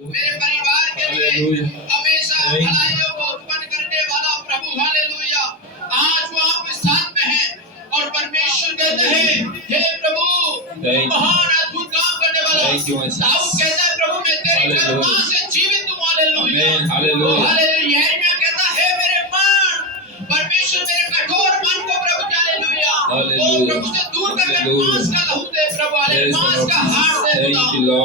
मेरे परिवार के लिए हमेशा भलाइयों को उत्पन्न करने वाला प्रभु, हालेलुया। आज वो आपके साथ में है और परमेश्वर कहते हैं, हे प्रभु, महान अद्भुत काम करने वाला। दाऊद कहता है, प्रभु मैं तेरी करुणा से जीवित हूँ, हालेलुया हालेलुया। यिर्मयाह कहता है, हे मेरे मन, परमेश्वर मेरे कठोर मन को प्रभु, हालेलुया, ओ प्रभु से दूर करके मांस का लहू दे प्रभु, हालेलुया, मांस का हाड़ दे खुदा,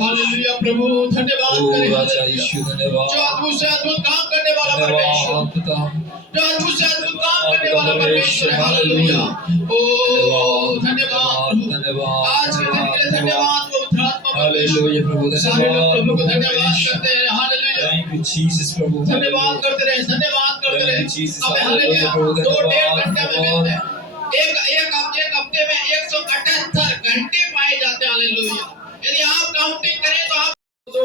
हालेलुया। प्रभु धन्यवाद करें, जो अद्भुत से अद्भुत काम करने वाला परमेश्वर, जो अद्भुत से अद्भुत काम करने वाला परमेश्वर, हालेलुया। ओ धन्यवाद, आज के दिन के लिए धन्यवाद, पवित्र आत्मा हालेलुया प्रभु, सारे लोग प्रभु को धन्यवाद करते हैं, हालेलुया। थैंक यू जीसस प्रभु, धन्यवाद करते रहे, धन्यवाद करते रहे। हमें हालेलुया 2-1.5 घंटे में मिलते हैं, एक हफ्ते में 178 घंटे पाए जाते हैं, हालेलुया। यदि आप काउंटिंग करें तो आप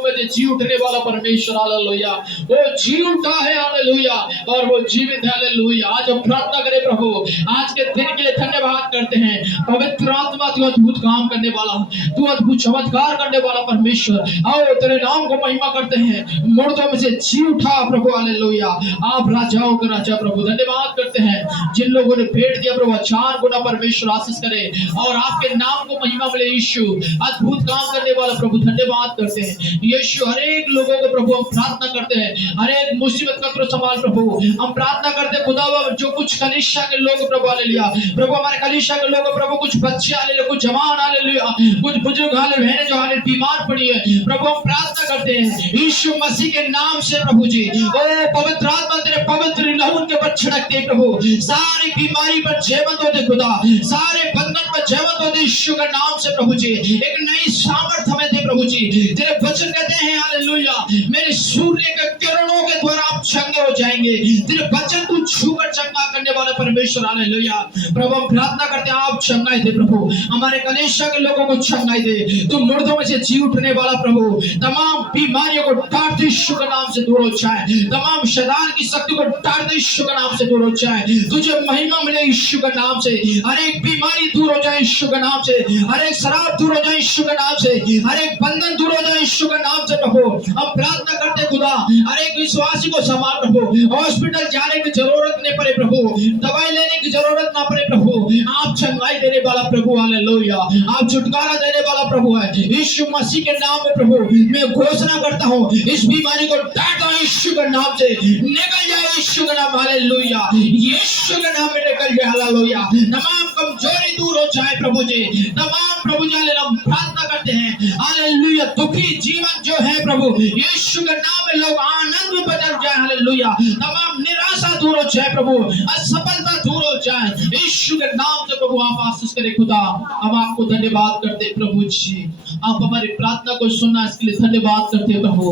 में जी उठने वाला परमेश्वर, हालेलुया, वो जी उठा है, हालेलुया, और वो जीवित है, हालेलुया। आज हम प्रार्थना करें प्रभु, आज के दिन के लिए धन्यवाद करते हैं। पवित्र आत्मा, तू अद्भुत काम करने वाला, तू अद्भुत चमत्कार करने वाला परमेश्वर, आओ तेरे नाम को महिमा करते हैं। मुर्दों में से जी उठा प्रभु, हालेलुया। आप राजाओं का राजा प्रभु, धन्यवाद करते हैं। जिन लोगों ने भेंट दिया प्रभु, 4 गुना परमेश्वर आशीष करे और आपके नाम को महिमा मिले। यीशु अद्भुत काम करने वाला प्रभु, धन्यवाद करते हैं। यीशु हर एक लोगों को प्रभु हम प्रार्थना करते हैं, हर एक मुसीबत का तो संभाल प्रभु। हम प्रार्थना करते हैं खुदा, जो कुछ कलीसिया के लोग प्रभु, हालेलुया, प्रभु हमारे कलीसिया के लोग प्रभु, कुछ बच्चे हालेलुया, कुछ जवान हालेलुया, कुछ बुजुर्ग हालेलुया, बहनें जो हालेलुया बीमार पड़ी है प्रभु, हम प्रार्थना करते हैं यीशु मसीह के नाम से प्रभु जी। ओ पवित्र आत्मा, तेरे पवित्र लहू उनके पर छिड़कते प्रभु, सारी बीमारी पर जयवंत होते खुदा, सारे बंधन पर जयवंत होते यीशु के नाम से प्रभु जी। एक नई सामर्थ्य हमें दे प्रभु जी। तेरे वचन कहते हैं हालेलुया, मेरे सूर्य के किरणों के द्वारा आप चंगे हो जाएंगे। तेरे वचन तू छूकर चंगा करने वाला परमेश्वर, हालेलुया। प्रभु हम प्रार्थना करते हैं, आप चंगाई दे प्रभु, हमारे कलीसिया के लोगों को चंगाई दे। तू मुर्दों में से जी उठने वाला प्रभु, तमाम बीमारियों को टाट दे यीशु के नाम से दूर हो जाए, तमाम शैतान की शक्ति को टाट दे यीशु के नाम से दूर हो जाए। तुझे महिमा मिले यीशु के नाम से, हर एक बीमारी दूर हो जाए यीशु के नाम से, हर एक शराब दूर हो जाए यीशु के नाम से, हर एक बंधन दूर हो जाए यीशु के नाम से प्रभु। हम प्रार्थना करते खुदा, हर एक विश्वासी को संभाल प्रभु, हॉस्पिटल जाने की जरूरत नहीं पड़े प्रभु, दवाई लेने की जरूरत ना पड़े प्रभु, आप चंगाई देने वाला प्रभु, हालेलुया, आप छुटकारा देने वाला प्रभु है यीशु मसीह के नाम में प्रभु। मैं घोषणा करता हूँ, इस बीमारी को डांटा यीशु के नाम से, निकल जाए यीशु के नाम, हालेलुया, यीशु के नाम में निकल जाए, हालेलुया। तमाम कमजोरी दूर हो जाए प्रभु जी, तमाम प्रभु जी हम प्रार्थना करते हैं, हालेलुया। दुखी जीवन जो है प्रभु, यीशु के नाम में लोग आनंद में बदल जाए, हालेलुया। तमाम निराशा दूर हो जाए प्रभु, असफलता दूर हो जाए यीशु के नाम से प्रभु। आप आशीष करें खुदा, हम आपको धन्यवाद करते प्रभु जी। आप हमारी प्रार्थना को सुना, इसके लिए धन्यवाद करते प्रभु,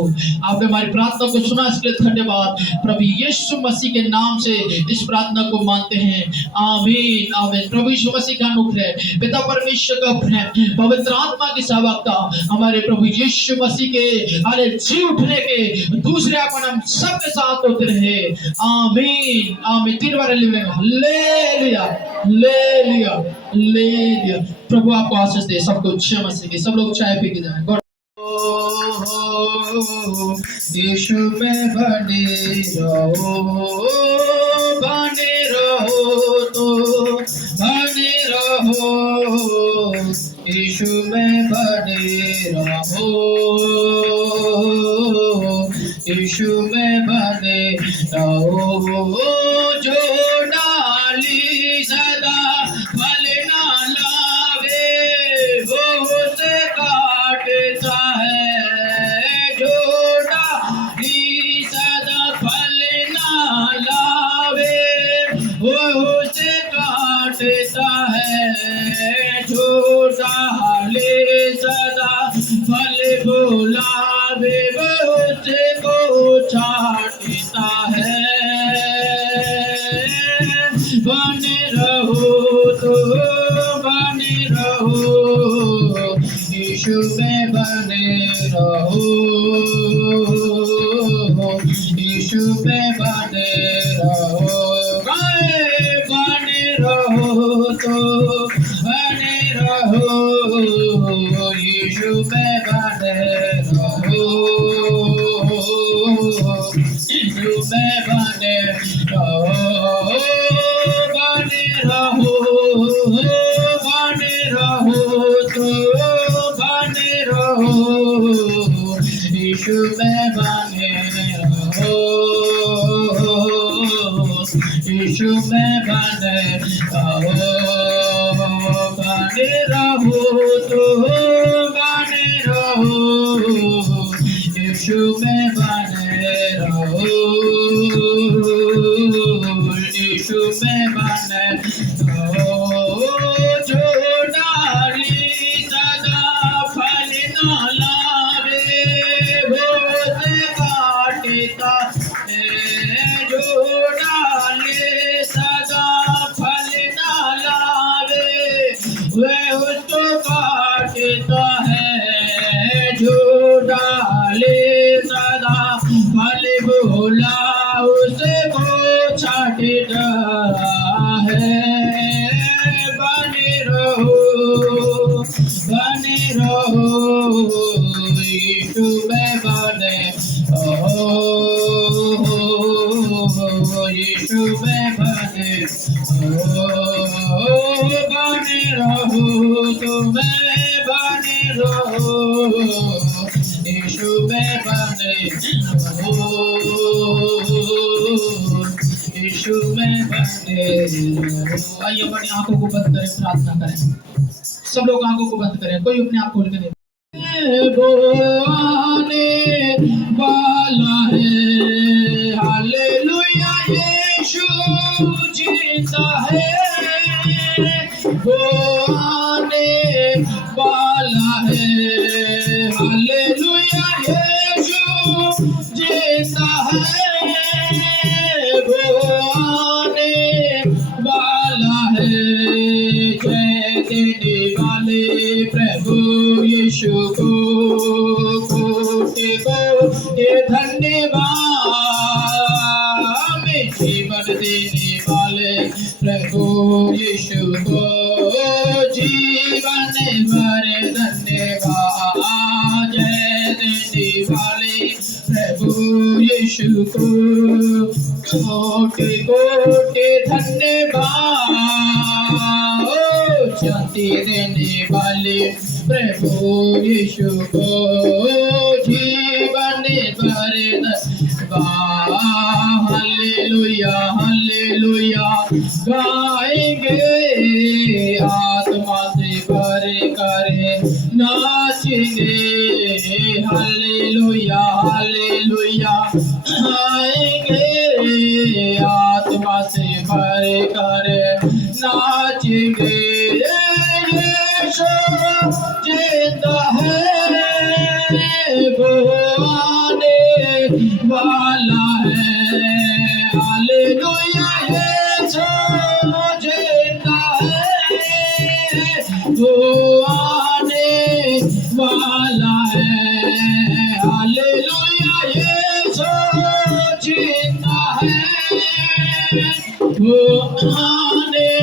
आपने हमारी प्रार्थना को सुना, इसके लिए धन्यवाद प्रभु। यीशु मसीह के नाम से इस प्रार्थना को मानते हैं, आमीन आमीन। प्रभु यीशु मसीह का अनुग्रह, पिता परमेश्वर का प्रेम, पवित्र आत्मा की सेवकता हमारे प्रभु यीशु मसीह के अरे जी उठने के दूसरे आगमन हम सबके साथ होते रहे, आमीन आमीन। 3 बार हालेलुया हालेलुया हालेलुया। प्रभु आपको आशीष दे, सबको जय मसीह की। सब लोग चाय पी के जाएं। यीशु में बने रहो तो बने रहो, यीशु में बने रहो, यीशु में बने रहो। जो डाली सदा फल ना लावे, वो से काटता है, जो डाली सदा फल ना लावे, वो से काटता है, जो डाली सदा फल बुलावे, वो से को छाटता है। बने रहो तो बने रहो, यीशु में बने रहो, यीशु में बने रहो, बने रहो तो बने रहो, यीशु में बने रहो। यीशु में बने रहो, यीशु में बने रहो, बने रहो तो बने रहो, यीशु में बने रहो, यीशु में बने रहो। जो डाली सदा फल न लावे, वो से काटता है, जो डाली सदा फल न लावे, वह उसको काटता है, जो डाले सदा फल बोला उसको छाटता है। बने रहो, बने रहो, यीशु में बने रहो, यीशु में बने रहो, बने रहो तुम्हें बने रहो, यीशु में बने रहो, यीशु में बने रहो। आइए अपनी आंखों को बंद करें, प्रार्थना करें। सब लोग आंखों को बंद करें, कोई अपने आप खोल के नहीं। वो आने वाला है, हालेलुया, यीशु जीता है। वो आने वाला है, हालेलुया, यीशु जीता है। वो आने वाला है, जय देने वाले प्रभु यीशु को कोटि कोटि धन्यवाद। में जीवन देने वाले प्रभु यीशु को जीवन भर धन्यवाद। जय देने वाले प्रभु यीशु को कोटि कोटि धन्यवाद। शांति देने वाले प्रभु यीशु को जीवन भर धन्यवाद। हालेलुया, हालेलुया गाएंगे, आत्मा से भर कर नाचेंगे। हालेलुया, हालेलुया गाएंगे, आत्मा से भर कर नाचेंगे। यीशु जिंदा है, वो आने वाला है। हालेलुया, यीशु जिंदा है, वो आने वाला है। हालेलुया, यीशु जिंदा है, वो आने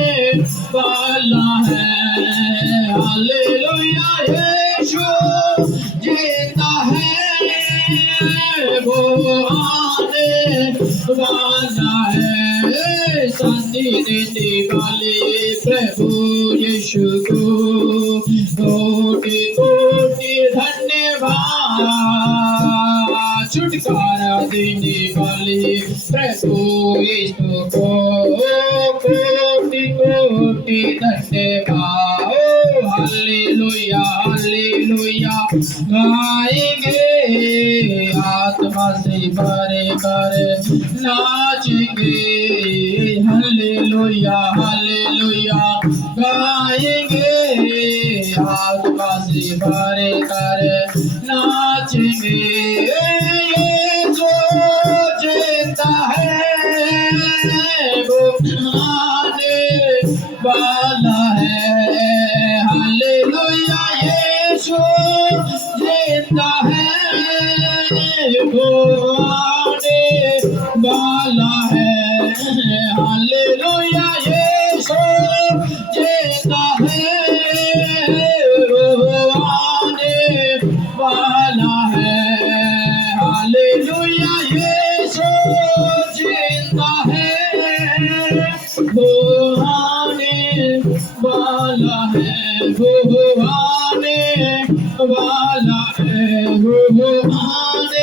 वाला है। हालेलुया, यीशु जिंदा है, वो आने वाला है। शांति देने वाले प्रभु यीशु को कोटि कोटि धन्यवाद। छुटकारा देने वाले प्रभु यीशु को कोटि कोटि धन्यवाद। हालेलुया, हालेलुया गाएंगे, आत्मा से भरे कर नाचेंगे। हालेलुया, हालेलुया गाएंगे, आत्मा से भरे कर नाचेंगे। यीशु जिंदा है, वो आने वाला है। हालेलुया, यीशु जिंदा है, वो आने वाला है। हालेलुया, यीशु जिंदा है, वो आने वाला है। हालेलुया, यीशु जिंदा है, वो आने वाला है। वो आने वाला है, वो आने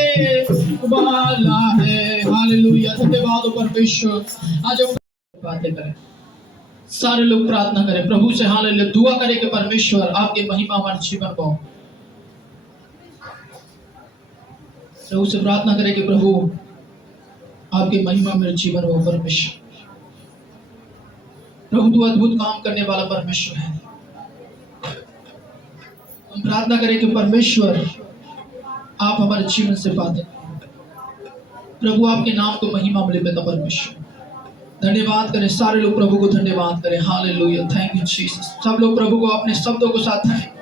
हो परमेश्वर। आज हम बातें करें, सारे लोग प्रार्थना करें प्रभु से, हालेलुया, दुआ करें कि परमेश्वर आपकी महिमा हमारे जीवन को, प्रभु से प्रार्थना करें कि प्रभु आपकी महिमा मेरे जीवन में। परमेश्वर प्रभु तू अद्भुत काम करने वाला परमेश्वर है। हम प्रार्थना करें कि परमेश्वर आप हमारे जीवन से बातें, प्रभु आपके नाम को महिमा मिले पिता परमेश्वर। धन्यवाद करें, सारे लोग प्रभु को धन्यवाद करें। Hallelujah, thank you Jesus. सब लोग प्रभु को अपने शब्दों को साथ हैं।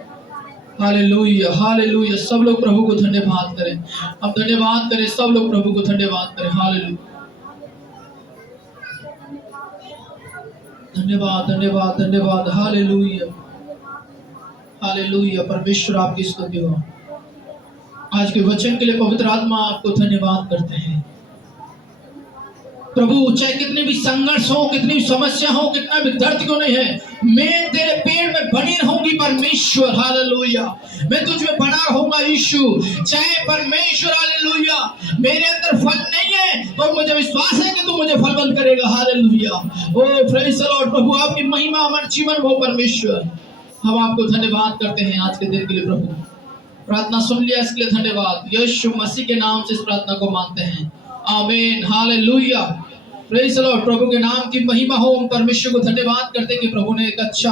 हालेलुया, हालेलुया, सब लोग प्रभु को धन्यवाद करें। हम धन्यवाद करें, सब लोग प्रभु को धन्यवाद करें। हालेलुया, धन्यवाद धन्यवाद धन्यवाद। हालेलुया, हालेलुया, परमेश्वर आपकी स्तुति हो। आज के वचन के लिए पवित्र आत्मा आपको धन्यवाद करते हैं प्रभु। चाहे कितनी भी संघर्ष हो, कितनी भी समस्या हो, कितना भी दर्द क्यों नहीं है, मैं तेरे पेड़ में बनी रहूंगी परमेश्वर। हालेलुया, मैं तुझ में बना रहूंगा यीशु। चाहे परमेश्वर हालेलुया मेरे अंदर फल नहीं है तो मुझे विश्वास है कि तू मुझे फलवंत करेगा। Hallelujah, O praise the Lord. प्रभु आपकी महिमा हमारे जीवन में हो परमेश्वर। हम आपको धन्यवाद करते हैं आज के दिन के लिए प्रभु। प्रार्थना सुन लिया, इसके लिए धन्यवाद। यीशु मसीह के नाम से इस प्रार्थना को मांगते हैं, आमीन, हालेलुया, प्रेज़ द लॉर्ड। प्रभु के नाम की महिमा हो। हम परमेश्वर को धन्यवाद करते हैं कि प्रभु ने एक अच्छा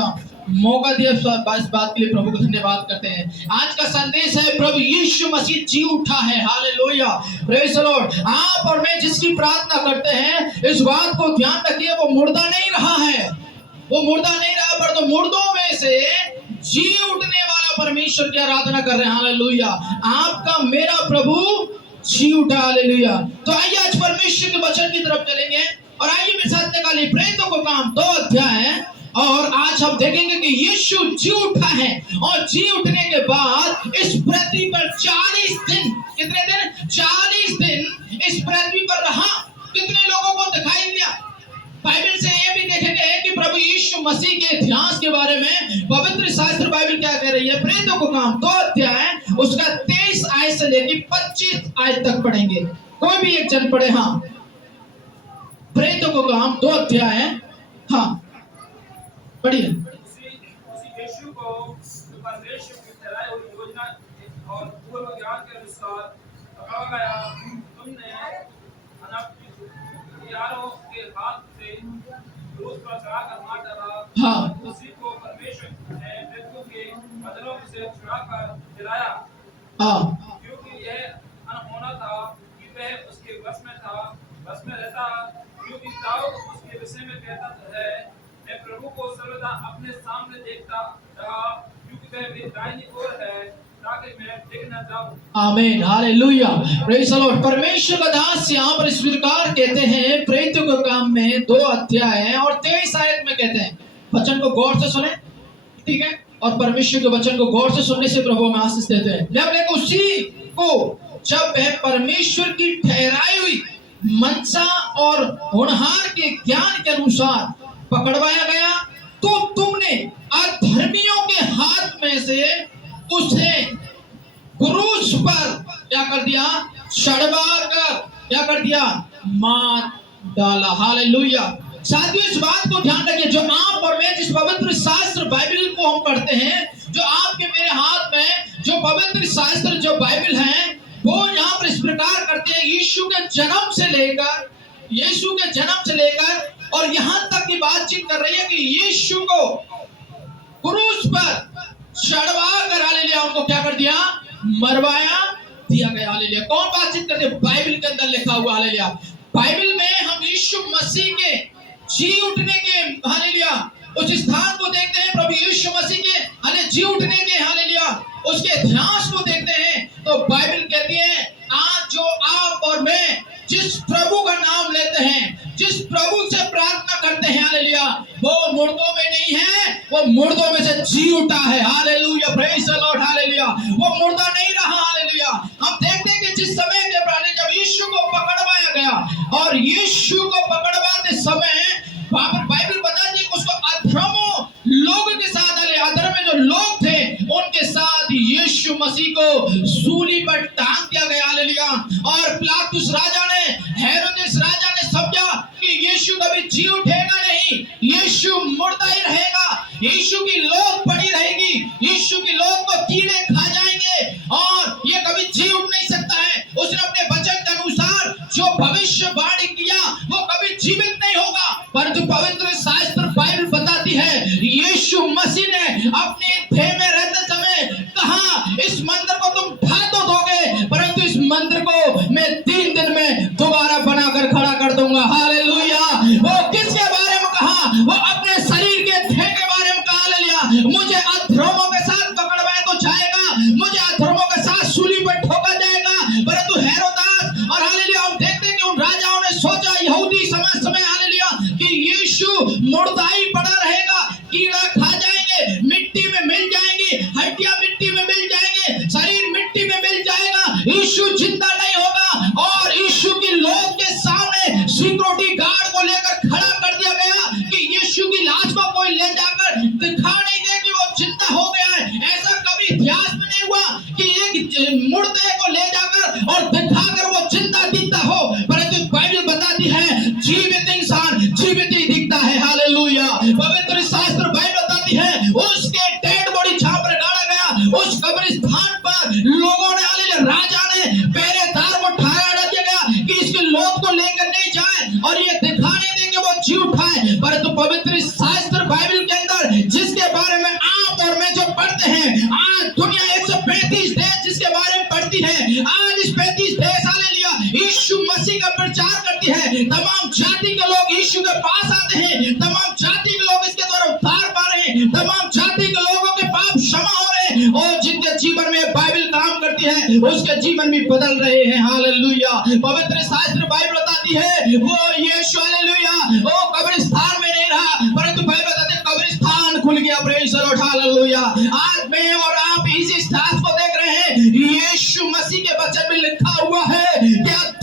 मौका दिया। इस बात के लिए प्रभु को धन्यवाद करते हैं। आज का संदेश है प्रभु यीशु मसीह जी उठा है। Hallelujah, praise the Lord. आप और मैं जिसकी प्रार्थना करते हैं, इस बात को ध्यान रखिए, वो मुर्दा नहीं रहा है, वो मुर्दा नहीं रहा, पर तो मुर्दों में से जी उठने वाला परमेश्वर की आराधना कर रहे हैं। हालेलुया, आपका मेरा प्रभु जी उठा। हालेलुया। तो आइए आज परमेश्वर के वचन की तरफ चलेंगे और आइए मेरे साथ निकालिए प्रेरितों को काम 2 अध्याय। और आज हम देखेंगे कि यीशु जी उठा है और जी उठने के बाद इस पृथ्वी पर 40 दिन, कितने दिन? 40 दिन इस पृथ्वी पर रहा। कितने लोगों को दिखाई दिया? बाइबल से ये भी देखेंगे कि प्रभु यीशु मसीह के इतिहास के बारे में पवित्र शास्त्र बाइबल क्या कह रही है। प्रेरितों को काम 2 अध्याय उसका 23 आयत से लेकर 25 आयत तक पढ़ेंगे। कोई भी एक जन पढ़े। हाँ, प्रेरितों को काम 2 अध्याय, हाँ पढ़िए। यीशु को परमेश्वर की ठहराई हुई योजना और पूर्व ज्ञान के अनुसार पकड़ा गया। तुमने यारों के हाथ से क्रूस पर चढ़ाकर मार डाला। हाँ, उसी को परमेश्वर ने मृत्यु के बदलों से छुड़ाकर दिलाया। हाँ, क्योंकि यह अनहोना था कि वह उसके वश में था, वश में रहता। क्योंकि दाऊद उसके विषय में कहता है, मैं प्रभु को सर्वदा अपने सामने देखता रहा, क्योंकि वह मेरी दाहिनी ओर है, ताकि मैं टिक न जाऊं। आमीन, हालेलुया, प्रेज़ द लॉर्ड। परमेश्वर का दास यहाँ पर इस प्रकार कहते हैं प्रेरितों के काम में 2 अध्याय और 23 आयत में कहते हैं। वचन को गौर से सुने, ठीक है, और परमेश्वर के वचन को गौर से सुनने से प्रभु हमें आशीष देते हैं। जब लेकिन उसी को जब वह परमेश्वर की ठहराई हुई मनसा और होनहार के ज्ञान के अनुसार पकड़वाया गया, तो तुमने अधर्मियों के हाथ में से उसे क्रूस पर क्या कर दिया? चढ़वा कर क्या कर दिया? मार डाला। हालेलुया। साथियों, इस बात को ध्यान रखिए, जो आप और मैं जिस पवित्र शास्त्र बाइबल को हम पढ़ते हैं, जो आपके मेरे हाथ में जो पवित्र शास्त्र जो बाइबल है, वो यहाँ पर इस प्रकार करते हैं। यीशु के जन्म से लेकर और यहाँ तक की बातचीत कर रही है कि यीशु को क्रूस पर चढ़वा कर, हालेलुया, उनको क्या कर दिया? मरवाया दिया गया। हालेलुया। कौन बातचीत करते हैं? बाइबल के अंदर लिखा हुआ। हालेलुया। बाइबल में हम यीशु मसीह के जी उठने के, हालेलुया, उस स्थान को देखते हैं। प्रभु यीशु मसीह के हाले जी उठने के, हालेलुया, उसके इतिहास को देखते हैं। तो बाइबल कहती है, आज जो आप और मैं जिस प्रभु का नाम लेते हैं, जिस प्रभु से प्रार्थना करते हैं, हालेलुया, वो मुर्दों में नहीं है, वो मुर्दों में से जी उठा है। Hallelujah, praise the Lord, hallelujah. वो मुर्दा नहीं रहा। हालेलुया। हम देखते हैं कि जिस समय के पहले जब यीशु को पकड़वाया गया और यीशु को पकड़वाते समय वहां पर बाइबल बताती है कि उसको अधर्मों लोगों के साथ, अधर्म में जो लोग थे उनके साथ यीशु मसीह को सूली पर टांग दिया गया। हालेलुया। और पिलातुस राजा ने, हेरोदेस राजा ने सब हेरोदास और हालेलुया हम देखते हैं कि उन राजाओं ने सोचा यहूदी समय हालेलुया कि यीशु मुर्दाई पड़ा रहेगा, कीड़ा खा जाएंगे, मिट्टी में मिल जाएंगी, हड्डियां मिट्टी में मिल जाएंगे, शरीर मिट्टी में मिल जाएगा, यीशु जिंदा नहीं होगा। और यीशु की लोग के सामने सिक्योरिटी गार्ड को लेकर खड़ा कर दिया गया कि यीशु की लाश को कोई ले जाकर दिखा नहीं दे कि वो जिंदा हो गया है। ऐसा कभी इतिहास में नहीं हुआ कि एक मुर्दे को ले जाकर और दिखाकर वो जिंदा दिखता हो, परंतु बाइबल बताती है जीवित इंसान जीवित ही दिखता है। हालेलुया। पवित्र शास्त्र बाइबल बताती है उसके डेड बॉडी जहां पर गाड़ा गया उस कब्रिस्तान पर लोगों ने हालेलुया राजा ने पहरेदार को ठहरा दिया गया कि इसके लोग को लेकर नहीं जाए और ये दिखाने देंगे वो जी उठाए। परंतु पवित्र शास्त्र बाइबल के अंदर जिसके बारे में आप और मैं जो पढ़ते हैं, आज दुनिया 135 देश जिसके बारे में पढ़ती है, आज इस 35 देश हालेलुया यीशु मसीह का प्रचार करती है। तमाम जाति के लोग यीशु के पास आते हैं, तमाम जाति के लोग इसके द्वारा उद्धार पा रहे हैं, तमाम जाति के लोगों के पाप क्षमा हो रहे हैं और जिनके जीवन में बाइबल काम करती है उसके जीवन भी बदल रहे हैं। हालेलुया। पवित्र शास्त्र बाइबल बताती है वो यीशु हालेलुया वो कब्रिस्तान में नहीं रहा, परंतु बाइबल बताती है कब्रिस्तान खुल गया। Praise the Lord. हालेलुया। आज मैं और आप इसी शास्त्र को देख रहे हैं, यीशु मसीह के वचन में लिखा हुआ है कि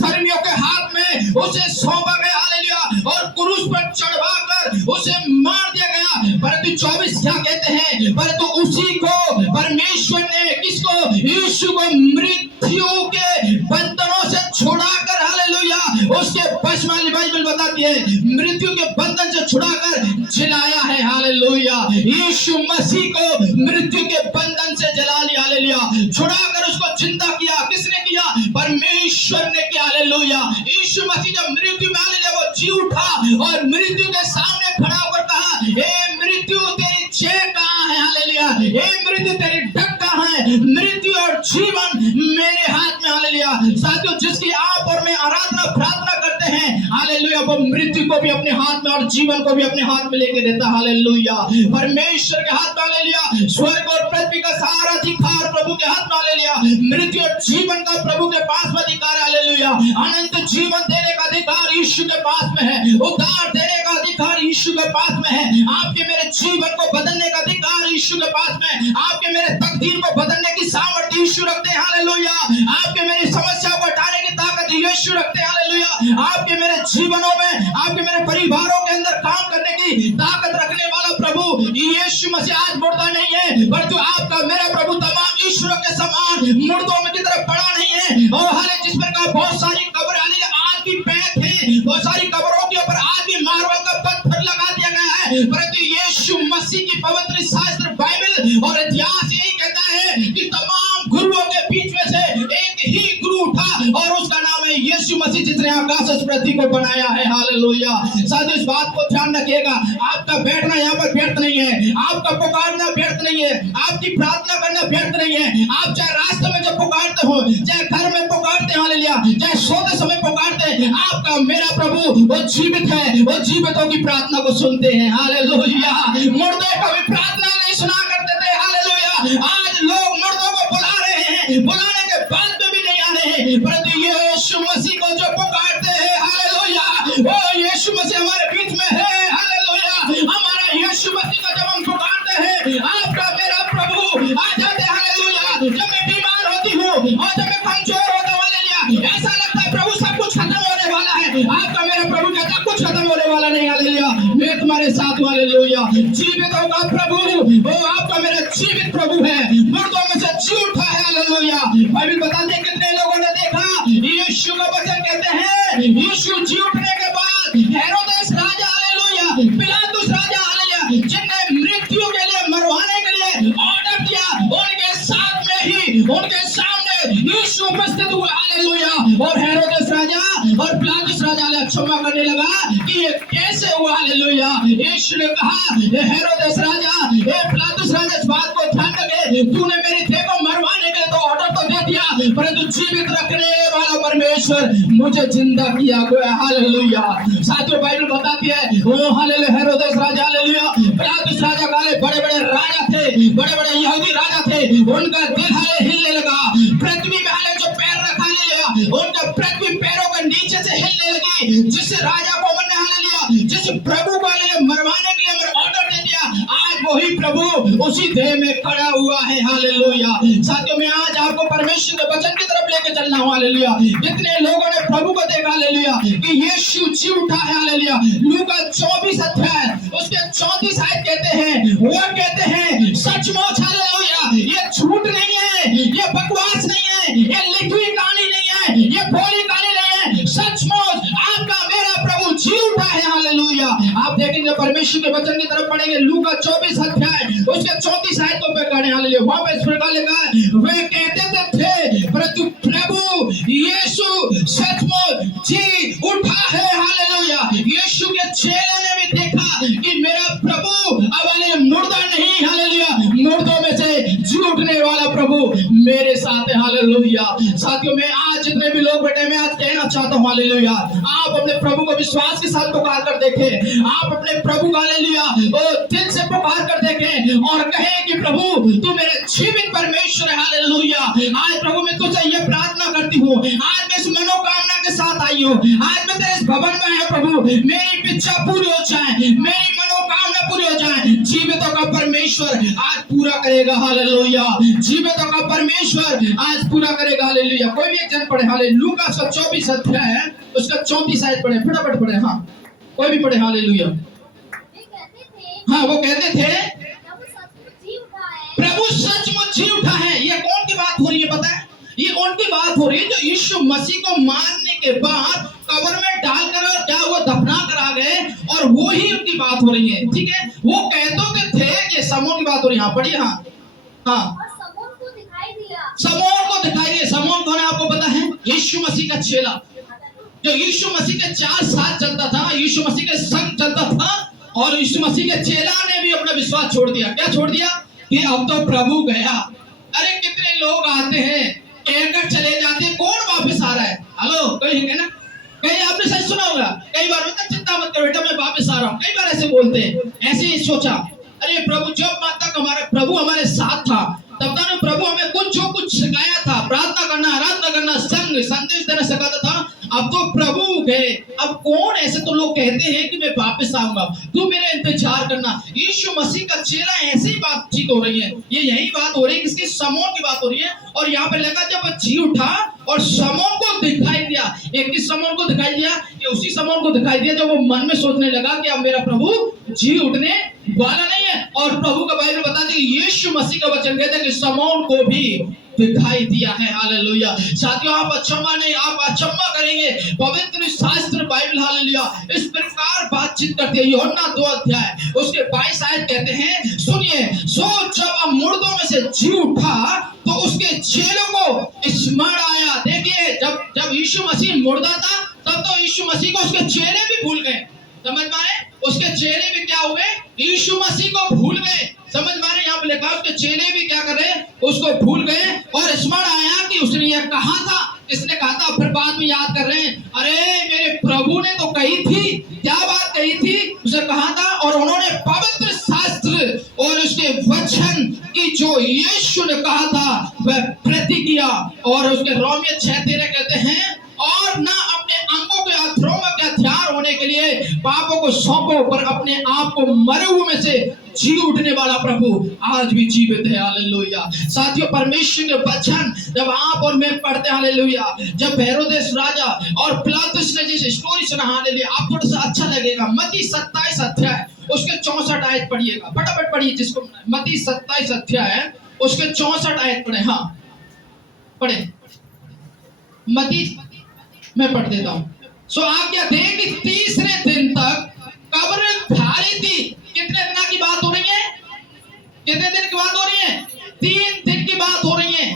धर्मियों के हाथ में उसे सौंपा गया। हालेलुया। और क्रूस पर चढ़वाकर उसे मार दिया गया। परंतु 24 क्या कहते हैं, परंतु उसी को परमेश्वर ने किसको, यीशु को मृत्यु के बंधनों से छुड़ाकर हालेलुया उसके वश में बाइबल बताती है मृत्यु के बंधन से छुड़ाकर जिलाया है। हालेलुया। यीशु मसीह को मृत्यु के बंधन से जला लिया। हालेलुया। छुड़ाकर उसको जिंदा किया। किसने किया? परमेश्वर ने किया। हालेलुया। यीशु मसीह जब मृत्यु में हालेलुया वो जी उठा और मृत्यु के सामने खड़ा होकर कहा, हे मृत्यु तेरी जय कहाँ है? हालेलुया। हे मृत्यु तेरी ढक कहाँ है? मृत्यु और जीवन मेरे हाथ में। हालेलुया। साथियों जिसकी आप और मैं आराधना प्रार्थना करते हैं हालेलुया वो मृत्यु को भी अपने हाथ में और जीवन को भी अपने हाथ में लेके देता। हालेलुया। परमेश्वर के हाथ में। हालेलुया। स्वर्ग और पृथ्वी का सारा अधिकार प्रभु के हाथ में। हालेलुया। मृत्यु और जीवन का प्रभु के पास में अधिकार है। हालेलुया। अनंत जीवन देने का अधिकार यीशु के पास में है। उद्धार देने का अधिकार यीशु के पास में है। आपके मेरे जीवन को बदलने का अधिकार यीशु के पास में है। आपके मेरे तकदीर को बदलने की सामर्थ्य यीशु रखते हैं। हालेलुया। आपके मेरी समस्या को हटाने की ताकत यीशु रखते हैं। हालेलुया। आपके मेरे जीवनों में आपके मेरे परिवारों के अंदर काम करने की ताकत रखने वाला प्रभु यीशु मसीह आज मुर्दा नहीं है, परंतु आपका मेरा प्रभु तमाम ईश्वरों के समान मुर्दों में की तरफ पड़ा नहीं है। और हाले जिस प्रकार बहुत सारी कब्र आज भी पैक है, बहुत सारी कब्रों के ऊपर आज भी मार्बल का पत्थर लगा दिया गया है, परंतु यीशु मसीह की पवित्र शास्त्र बाइबल और इतिहास यही कहता है कि तमाम गुरुओं के बीच में से एक ही गुरु उठा और उसका नाम है यीशु मसीह जिसने आकाश और पृथ्वी को बनाया है। हालेलुया। साथियों इस बात को ध्यान रखिएगा, आपका बैठना यहाँ पर व्यर्थ नहीं है, आपका पुकारना व्यर्थ नहीं है, आपकी प्रार्थना करना व्यर्थ नहीं है। आप चाहे रास्ते में जब पुकारते हो, चाहे घर में पुकारते हैं, हालेलुया, चाहे सोते समय पुकारते हैं, आपका मेरा प्रभु वो जीवित है, वो जीवितों की प्रार्थना को सुनते हैं। हालेलुया। मुर्दे कभी प्रार्थना नहीं सुना करते थे। हालेलुया। आज लोग मुर्दों को बुला रहे हैं, बुलाने के बाद में भी नहीं आ रहे हैं, परंतु यीशु मसीह को जो पुकारते हैं हालेलुया वो यीशु मसीह हमारे बीच में है। हालेलुया। हमारा यीशु मसीह को जब हम पुकारते हैं आपका मेरा प्रभु आ जाते हैं। हालेलुया। जब मैं बीमार होती हूँ और जब मैं कमजोर होता हूँ, हालेलुया, ऐसा लगता है प्रभु सब कुछ खत्म होने वाला है, आपका मेरा प्रभु कहता कुछ खत्म होने वाला नहीं। हालेलुया। मैं तुम्हारे साथ हूँ। हालेलुया। जीवित होगा प्रभु, वो आपका मेरा जीवित प्रभु है, मुर्दों में से जी उठा है। हालेलुया। बाइबल बताते हैं कितने लोगों ने देखा यीशु का वचन कहते हैं यीशु जी उठने के बाद हेरोदेस राजा, हालेलुया, पिलातुस राजा, हालेलुया, जिनने मृत्यु के लिए मरवाने के लिए ऑर्डर दिया, उनके साथ में ही उनके सामने यीशु उपस्थित हुआ। हालेलुया। और हेरोदेस राजा और पिलातुस राजा ने क्षमा करने लगा कि ये कैसे हुआ। हालेलुया। यीशु ने कहा हेरोदेस राजा, पिलातुस राजा इस बात को ध्यान रखे, तूने मेरी थे को मरवाने के लिए तो ऑर्डर तो दे दिया, परंतु जीवित रखने वाला परमेश्वर मुझे जिंदा किया गया। हालेलुया। साथियों बाइबल बताती है वो हालेलुया हेरोदेस राजा, हालेलुया, पिलातुस राजा वाले बड़े बड़े राजा थे, बड़े बड़े यहूदी राजा थे, उनका दिल हिलने लगा, पृथ्वी में हाले जो पैर रखा, हालेलुया, उनका पृथ्वी पैरों के नीचे से हिलने लगी, जिस राजा को हमने हालेलुया, जिस प्रभु को हालेलुया मरवाने के लिए हमने ऑर्डर दे दिया, आज वही प्रभु उसी देह में खड़ा हुआ है। हालेलुया। साथियों, मैं आज आपको परमेश्वर के वचन की तरफ लेके चलना हूं। हालेलुया। जितने लोगों ने प्रभु को देखा हालेलुया कि यीशु जी उठा है, हालेलुया, लूका 24 अध्याय उसके 34 आयत कहते हैं, वो कहते हैं सचमुच हालेलुया, ये झूठ नहीं है, ये बकवास नहीं है, ये लिखी हुई कहानी नहीं है, ये बोली कहानी नहीं है, सचमुच आपका मेरा प्रभु जी उठा है। हालेलुया। आप देखेंगे परमेश्वर के वचन की तरफ पढ़ेंगे, लूका 24 अध्याय उसके 34 आयतों पे पढ़े। हालेलुया। वहां पे इस प्रकार लिखा है, वे कहते थे परंतु प्रभु यीशु सचमुच जी उठा है। हालेलुया। यीशु के चेले ने भी देखा कि मेरा प्रभु अब मुर्दा नहीं, हालेलुया, मुर्दों में से जी उठने वाला प्रभु मेरे साथ है। हालेलुया। साथियों, मैं आज जितने भी लोग बैठे, मैं आज कहना चाहता हूं हालेलुया, आप अपने प्रभु को विश्वास के साथ पुकार कर देखें, आप अपने प्रभु का हालेलुया दिल से पुकार कर देखें और कहें कि प्रभु तू मेरे जीवित परमेश्वर है। हालेलुया। आज प्रभु मैं तुझसे ये प्रार्थना करती हूँ, आज मैं इस मनोकामना के साथ आई हूँ, आज मैं तेरे इस भवन में है प्रभु, मेरी इच्छा पूरी हो जाए, मेरी मनोकामना पूरी हो जाए। जीवितों का परमेश्वर आज पूरा करेगा। हालेलुया। जीवितों का परमेश्वर आज पूरा करेगा। हालेलुया। कोई भी एक जन पढ़े, हालेलुया, लूका 24 अध्याय है उसका 34 आयत पढ़े, फटाफट पढ़े। हाँ, कोई भी पढ़े। हालेलुया। हाँ, वो कहते थे प्रभु सचमुच जी उठा है। ये कौन की बात हो रही है पता है? ये उनकी बात हो रही है जो यीशु मसीह को मारने के बाद कब्र में डालकर और क्या वो दफना कर आ गए, और वो ही उनकी बात हो रही है। ठीक है, वो कहते थे, ये समोन की बात हो रही है। हाँ, पढ़िए। हाँ हाँ, समोन को दिखाई दिया। समोन को दिखाई दिया। समोन कौन है आपको पता है? यीशु मसीह का चेला, जो यीशु मसीह के 4 साथ चलता था, यीशु मसीह के संग चलता था, और यीशु मसीह के चेला ने भी अपना विश्वास छोड़ दिया। क्या छोड़ दिया? कि अब तो प्रभु गया। अरे कितने लोग आते हैं, कहकर चले जाते हैं, कौन वापस आ रहा है? हेलो, कोई है ना? कहीं आपने सच सुना होगा, कई बार होता चिंता मत करो बेटा मैं वापस आ रहा हूँ, कई बार ऐसे बोलते हैं। ऐसे ही सोचा, अरे प्रभु जब तक हमारा प्रभु हमारे साथ था तब तक प्रभु हमें जो कुछ सिखाया था, प्रार्थना करना, आराधना करना, संग संदेश देना सिखाता था, अब तो प्रभु गए। अब कौन ऐसे तो लोग कहते हैं कि मैं वापस आऊंगा, तू मेरा इंतजार करना। यीशु मसीह का चेला ऐसे ही बातचीत हो रही है, ये यही बात हो रही है, किसकी? समोन की बात हो रही है। और यहाँ पे लगा जब जी उठा और समोन को दिखाई दिया, एक किस समोन को दिखाई दिया? कि उसी समोन को दिखाई दिया जब वो मन में सोचने लगा कि अब मेरा प्रभु जी उठने वाला नहीं है। और प्रभु का बाइबल बताती है, यीशु मसीह का वचन कहता है कि समोन को भी दिखाई दिया है। हालेलुया। साथियों, आप अचंभा नहीं, आप अचंभा करेंगे, पवित्र शास्त्र बाइबल हालेलुया इस प्रकार बातचीत करती है। यूहन्ना 2 अध्याय उसके 22 आयत कहते हैं, सुनिए, सो जब मुर्दों में से जी उठा तो उसके चेलों को स्मरण आया। देखिए, जब यीशु मसीह मुर्दा था तब तो यीशु मसीह को उसके चेले भी भूल गए। समझ में आए? उसके चेले भी क्या हुए? यीशु मसीह को भूल गए। समझ में आ रहे? यहाँ पे लिखा उसके चेले भी क्या कर रहे? उसको भूल गए। और स्मरण आया कि उसने यह कहा था, किसने कहा था? फिर बाद में याद कर रहे हैं, अरे मेरे प्रभु ने तो कही थी, क्या बात कही थी? उसे कहा था, और उन्होंने पवित्र शास्त्र और उसके वचन की जो यीशु ने कहा था वह प्रति किया। और उसके रोमियो 6:13 कहते हैं, और ना अपने अंगों के अधरों के हथियार होने के लिए पापों को सौंपो, पर अपने आप को मरे हुए में से जी उठने वाला प्रभु आज भी जीवित है। हालेलुया। साथियों, परमेश्वर के वचन जब आप और मैं पढ़ते हैं, हालेलुया, जब हेरोदेस राजा और पिलातुस ने जिस स्टोरी सुना, हालेलुया, आप थोड़ा सा अच्छा लगेगा। मत्ती 27 अध्याय उसके 64 आयत पढ़िएगा, फटाफट पढ़िए जिसको। मत्ती 27 अध्याय उसके 64 आयत पढ़े। हाँ, पढ़े। मत्ती मैं पढ़ देता हूँ। सो आज्ञा दे कि तीसरे दिन तक कब्र खाली थी। कितने दिन की बात हो रही है? कितने दिन की बात हो रही है? 3 दिन की बात हो रही है।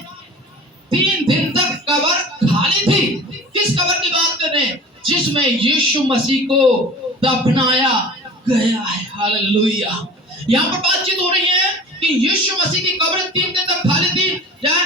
3 दिन तक कब्र खाली थी। किस कब्र की बात कर रहे हैं? जिसमें यीशु मसीह को दफनाया गया है। हालेलुया। यहाँ पर बातचीत हो रही है कि यीशु मसीह की कब्र 3 दिन तक खाली थी,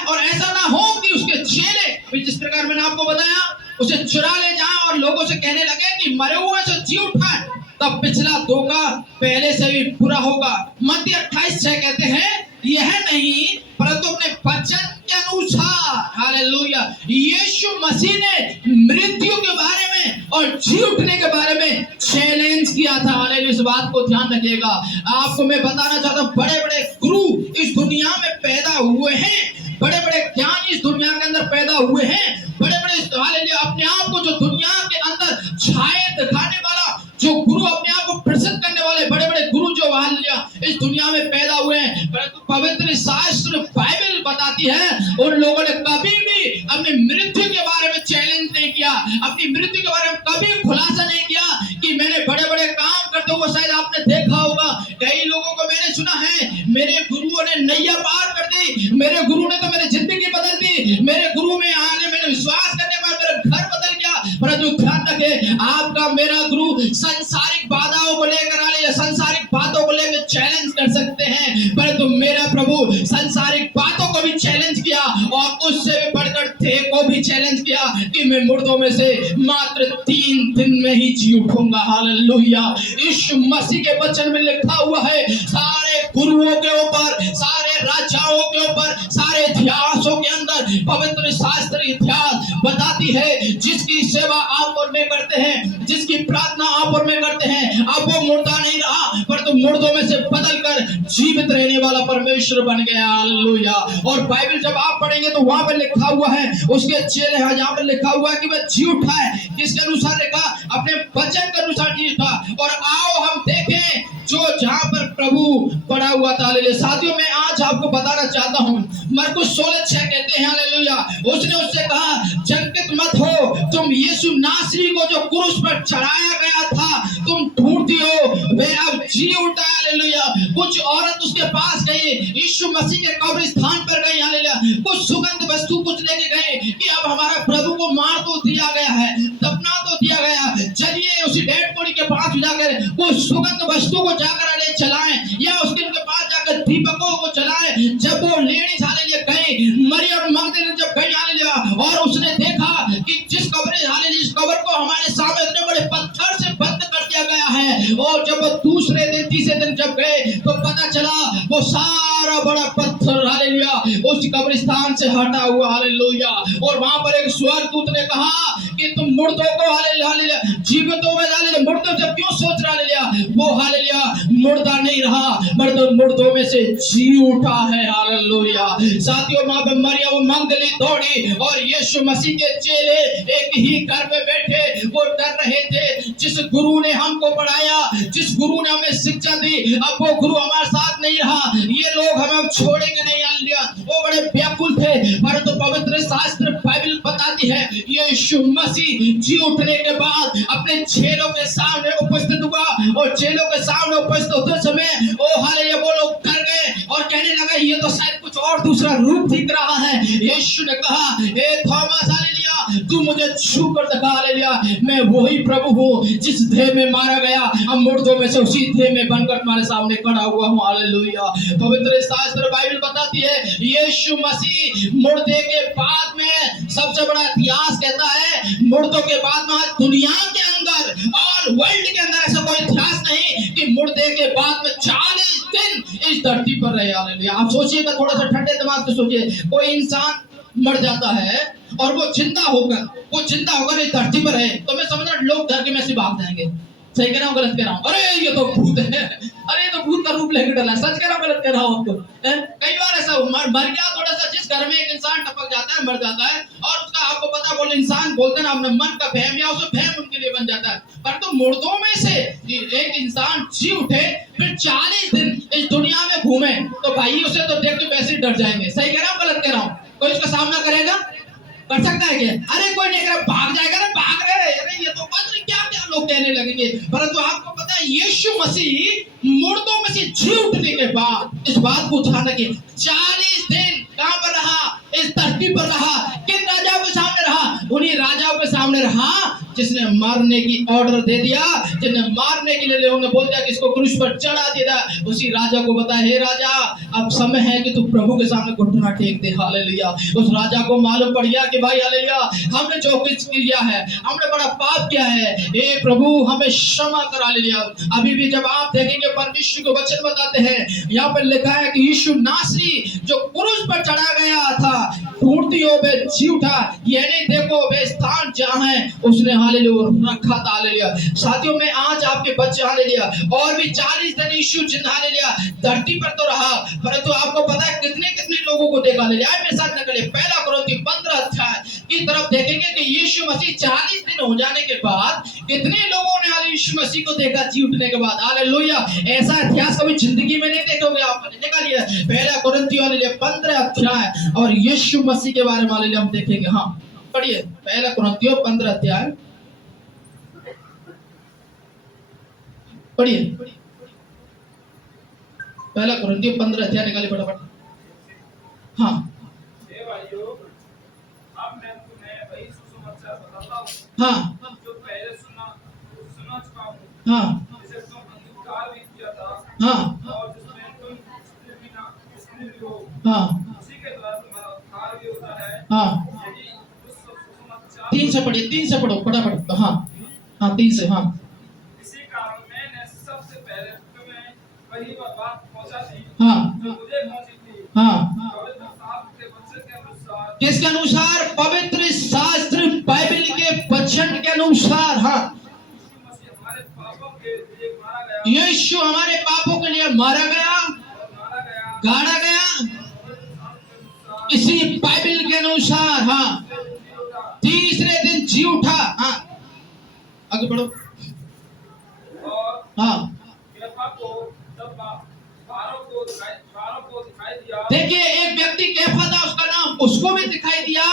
और ऐसा ना हो कि उसके चेले, जिस प्रकार मैंने आपको बताया, उसे चुरा ले जाएं और लोगों से कहने लगे कि मरे हुए से जी उठा है, तब पिछला धोखा पहले से भी पूरा होगा। मत्ती 28:6 कहते हैं, यह नहीं परंतु अपने वचन के अनुसार, हालेलुया, यीशु मसीह ने मृत्यु के बारे में और जी उठने के बारे में चैलेंज किया था। हालेलुया, इस बात को ध्यान रखिएगा। आपको मैं बताना चाहता हूँ, बड़े बड़े गुरु इस दुनिया में पैदा हुए हैं, बड़े बड़े ज्ञानी इस दुनिया के अंदर पैदा हुए हैं, बड़े बड़े, हालेलुया, अपने आप को जो दुनिया के अंदर छाए दिखाने वाला, जो गुरु अपने आप को प्रसिद्ध करने वाले बड़े बड़े गुरु जो हालेलुया इस दुनिया में पैदा हुए हैं, परंतु पवित्र शास्त्र बाइबल बताती है उन लोगों ने कभी भी अपनी मृत्यु के बारे में चैलेंज नहीं किया, अपनी मृत्यु के बारे में कभी खुलासा नहीं किया कि मैंने बड़े बड़े काम करते हुए, शायद आपने देखा होगा कई लोगों को मैंने सुना है, मेरे गुरुओं ने नैया पार कर दी, मेरे गुरु ने तो मेरी जिंदगी बदल दी, मेरे गुरु में आने मैंने विश्वास करने के बाद मेरा घर बदल गया। परंतु ध्यान रखें, आपका मेरा गुरु संसारिक बाधाओं को लेकर आले, सांसारिक बातों को लेकर चैलेंज कर सकते हैं, परंतु मेरा प्रभु संसारिक बातों को भी चैलेंज किया और उससे भी बढ़कर थे को भी चैलेंज किया कि मैं मुर्दों में से मात्र 3 दिन में ही जी उठूंगा। हालेलुया, यीशु मसीह के वचन में लिखा हुआ है, सारे गुरुओं के ऊपर, सारे राजाओं के ऊपर, सारे इतिहासों के अंदर पवित्र शास्त्र इतिहास बताती है, जिसकी सेवा आप और मैं करते हैं, जिसकी प्रार्थना आप और मैं करते हैं, अब वो मुर्दा नहीं रहा, परंतु मुर्दों में से बदलकर जीवित रहने वाला परमेश्वर बन गया। हालेलुया। और बाइबल जब आप पढ़ेंगे तो वहां पर लिखा हुआ है, उसके चेले हैं, जहां पर लिखा हुआ है कि वह जी उठा है, किसके अनुसार लिखा? अपने वचन के अनुसार जी उठा। और आओ हम देखें जो जहां पर प्रभु पड़ा हुआ था। हालेलुया। साथियों, मैं आज आपको बताना चाहता हूं, मरकुस 16:6 कहते हैं, हालेलुया, उसने उससे कहा, चिंतित मत हो, तुम यीशु नासरी को जो क्रूस पर चढ़ाया गया था तुम ढूंढती हो, वह अब जी उठा। हालेलुया। कुछ औरत उसके पास गई, यीशु मसीह के कब्रिस्तान पर गई, हालेलुया, कुछ सुगंध वस्तु कुछ लेके गए कि अब हमारा प्रभु को मार तो दिया गया है, दफना तो दिया गया, चलिए उसी डेड बॉडी के पास जाकर कुछ सुगंध वस्तु को जाकर ले चलाएं, या उसके पास जाकर दीपकों को जलाएं। जब वो लेडीज हालेलुया गई, मरियम और मगदलीनी जब गई, हालेलुया, और उसने देखा कि जिस कब्र, हालेलुया, इस कब्र को हमारे सामने इतने बड़े पत्थर से बंद कर दिया गया है, और जब वो दूसरे दिन तीसरे दिन जब गए तो पता चला वो सारा बड़ा पत्थर, हालेलुया, उस कब्रिस्तान से हटा हुआ। हालेलुया। और वहां पर एक स्वर्गदूत ने कहा कि तुम मुर्दों को, हालेलुया, जीवितों में, हालेलुया, मुर्दों से क्यों सोच रहा? हालेलुया, वो, हालेलुया, मुर्दा नहीं रहा, मर्द मुर्दों में से जी उठा है। हालेलुया। साथियों, वहां पे मरियम मगदली दौड़ी और यीशु मसीह के चेले एक ही घर में बैठे, वो डर रहे थे, जिस गुरु ने हमको पढ़ाया, जिस गुरु ने हमें शिक्षा दी, अब वो गुरु हमारे साथ नहीं रहा, ये लोग हमें छोड़ेंगे नहीं। हालेलुया। वो बड़े व्याकुल थे, परंतु पवित्र शास्त्र बाइबल बताती है, यीशु मसीह जी उठने के बाद अपने चेलों के सामने उपस्थित हुआ, और चेलों के सामने उपस्थित होते समय ओ हालेलुया, वो लोग डर गए और कहने लगे ये तो शायद कुछ और दूसरा रूप दिख रहा है। यीशु ने कहा, हे थॉमस, हालेलुया, तू मुझे छू कर दिखा। हालेलुया, मैं वही प्रभु हूँ जिस देह में मारा गया, हम मुर्दों में से उसी देह में बनकर तुम्हारे सामने खड़ा हुआ हूँ। हालेलुया। पवित्र शास्त्र बाइबल बताती है, यीशु मसीह मुर्दे के बाद में, सबसे बड़ा इतिहास कहता है, मुर्दों के बाद में दुनिया के अंदर और वर्ल्ड के अंदर ऐसा कोई इतिहास नहीं कि मुर्दे के बाद में 40 दिन इस धरती पर रहे। हालेलुया। आप सोचिएगा, थोड़ा सा ठंडे दिमाग से सोचिए, कोई इंसान मर जाता है और वो जिंदा होकर इस धरती पर है, तो मैं समझ रहा लोग डर के में से भाग जाएंगे। सही कह रहा हूँ, गलत कह रहा हूँ? अरे ये तो भूत है, अरे ये तो भूत का रूप लेकर डला है। सच कह रहा हूँ, गलत कह रहा हूँ आपको? कई बार ऐसा मर गया, थोड़ा सा, जिस घर में एक इंसान टपक जाता है, मर जाता है, और उसका आपको पता, बोले इंसान बोलते ना, अपने मन का वहम या उसे वहम उनके लिए बन जाता है। परंतु मुर्दों में से एक इंसान जी उठे, फिर 40 दिन इस दुनिया में घूमे, तो भाई उसे तो देख के वैसे ही डर जाएंगे। सही कह रहा हूँ, गलत कह रहा हूँ? कोई इसका सामना करेगा? कर सकता है क्या? अरे कोई नहीं करेगा, भाग जाएगा ना, भाग रहे, अरे ये तो पता नहीं क्या क्या लोग कहने लगेंगे। परंतु आपको पता है, यीशु मसीह मुर्दों में से जी उठने के बाद, इस बात को ध्यान रखिए, 40 दिन कहां पर रहा? इस धरती पर रहा। किन राजाओं के सामने रहा? उन्हीं राजाओं के सामने रहा जिसने मारने की ऑर्डर दे दिया, जिसने मारने के लिए लोगों ने बोल दिया कि इसको क्रूस पर चढ़ा दिया, उसी राजा को बता, हे राजा अब समय है कि तू प्रभु के सामने घुटना टेक दे। हालेलुया। उस राजा को मालूम पड़ गया कि भाई हालेलुया, हमने जो कुछ किया है, हमने बड़ा पाप किया है, हे प्रभु हमें क्षमा करा लिया। अभी भी जब आप देखेंगे परमेश्वर को वचन बताते हैं, यहाँ पर लिखा है कि यीशु नासरी जो क्रूस पर चढ़ा गया था, मूर्तियों पे जी उठा, ये नहीं देखो वे स्थान जहाँ है उसने हालेलुया रखा था। हालेलुया। साथियों में आज आपके बच्चे हालेलुया और भी 40 दिन यीशु जिंदा हालेलुया धरती पर तो रहा, परंतु आपको पता है कितने कितने लोगों को देखा। हालेलुया। आज मेरे साथ निकले 1 कोरिन्थियों 15 अध्याय की तरफ देखेंगे कि यीशु मसीह 40 दिन हो जाने के बाद कितने लोगों ने हालेलुया यीशु मसीह को देखा जी उठने के बाद। हालेलुया। ऐसा इतिहास कभी जिंदगी में नहीं देखोगे आप। निकालिए 1 कोरिन्थियों हालेलुया 15 अध्याय और यीशु मसीह के बारे में हालेलुया हम देखेंगे। हाँ पढ़िए 1 कोरिन्थियों 15 अध्याय पढ़िए। 1 कोरिन्थियों 15 अध्याय निकालिए फटाफट। हाँ हे भाइयों, अब मैं तुम्हें वही सुसमाचार बताता हूँ हाँ जो पहले सुना चुका हूँ, हाँ जिसे तुम अंगीकार भी किया था हाँ और जिसमें तुम स्त्री भी हो, हाँ उसी के द्वारा तुम्हारा उद्धार भी होता है। हाँ यदि उस सुसमाचार 3 से पढ़िए, 3 से पढ़ो फटाफट। हाँ हाँ 3 से। हाँ इसी कारण मैंने सबसे पहले तुम्हें वही बात पहुंचा दी हाँ जो मुझे पहुंची थी। हाँ पवित्र शास्त्र के वचन के अनुसार किसके अनुसार? पवित्र शास्त्र बाइबल के वचन के अनुसार। हाँ यीशु मसीह हमारे पापों के लिए मारा गया यीशु हमारे पापों के लिए मारा गया, और मारा गया गाड़ा गया के अनुसार इसी बाइबल के अनुसार। हाँ तीसरे दिन जी उठा। हाँ आगे बढ़ो। और हाँ कैफा को जब बारों को दिखाई दिया, देखिए एक व्यक्ति कैफा था उसका नाम, उसको भी दिखाई दिया,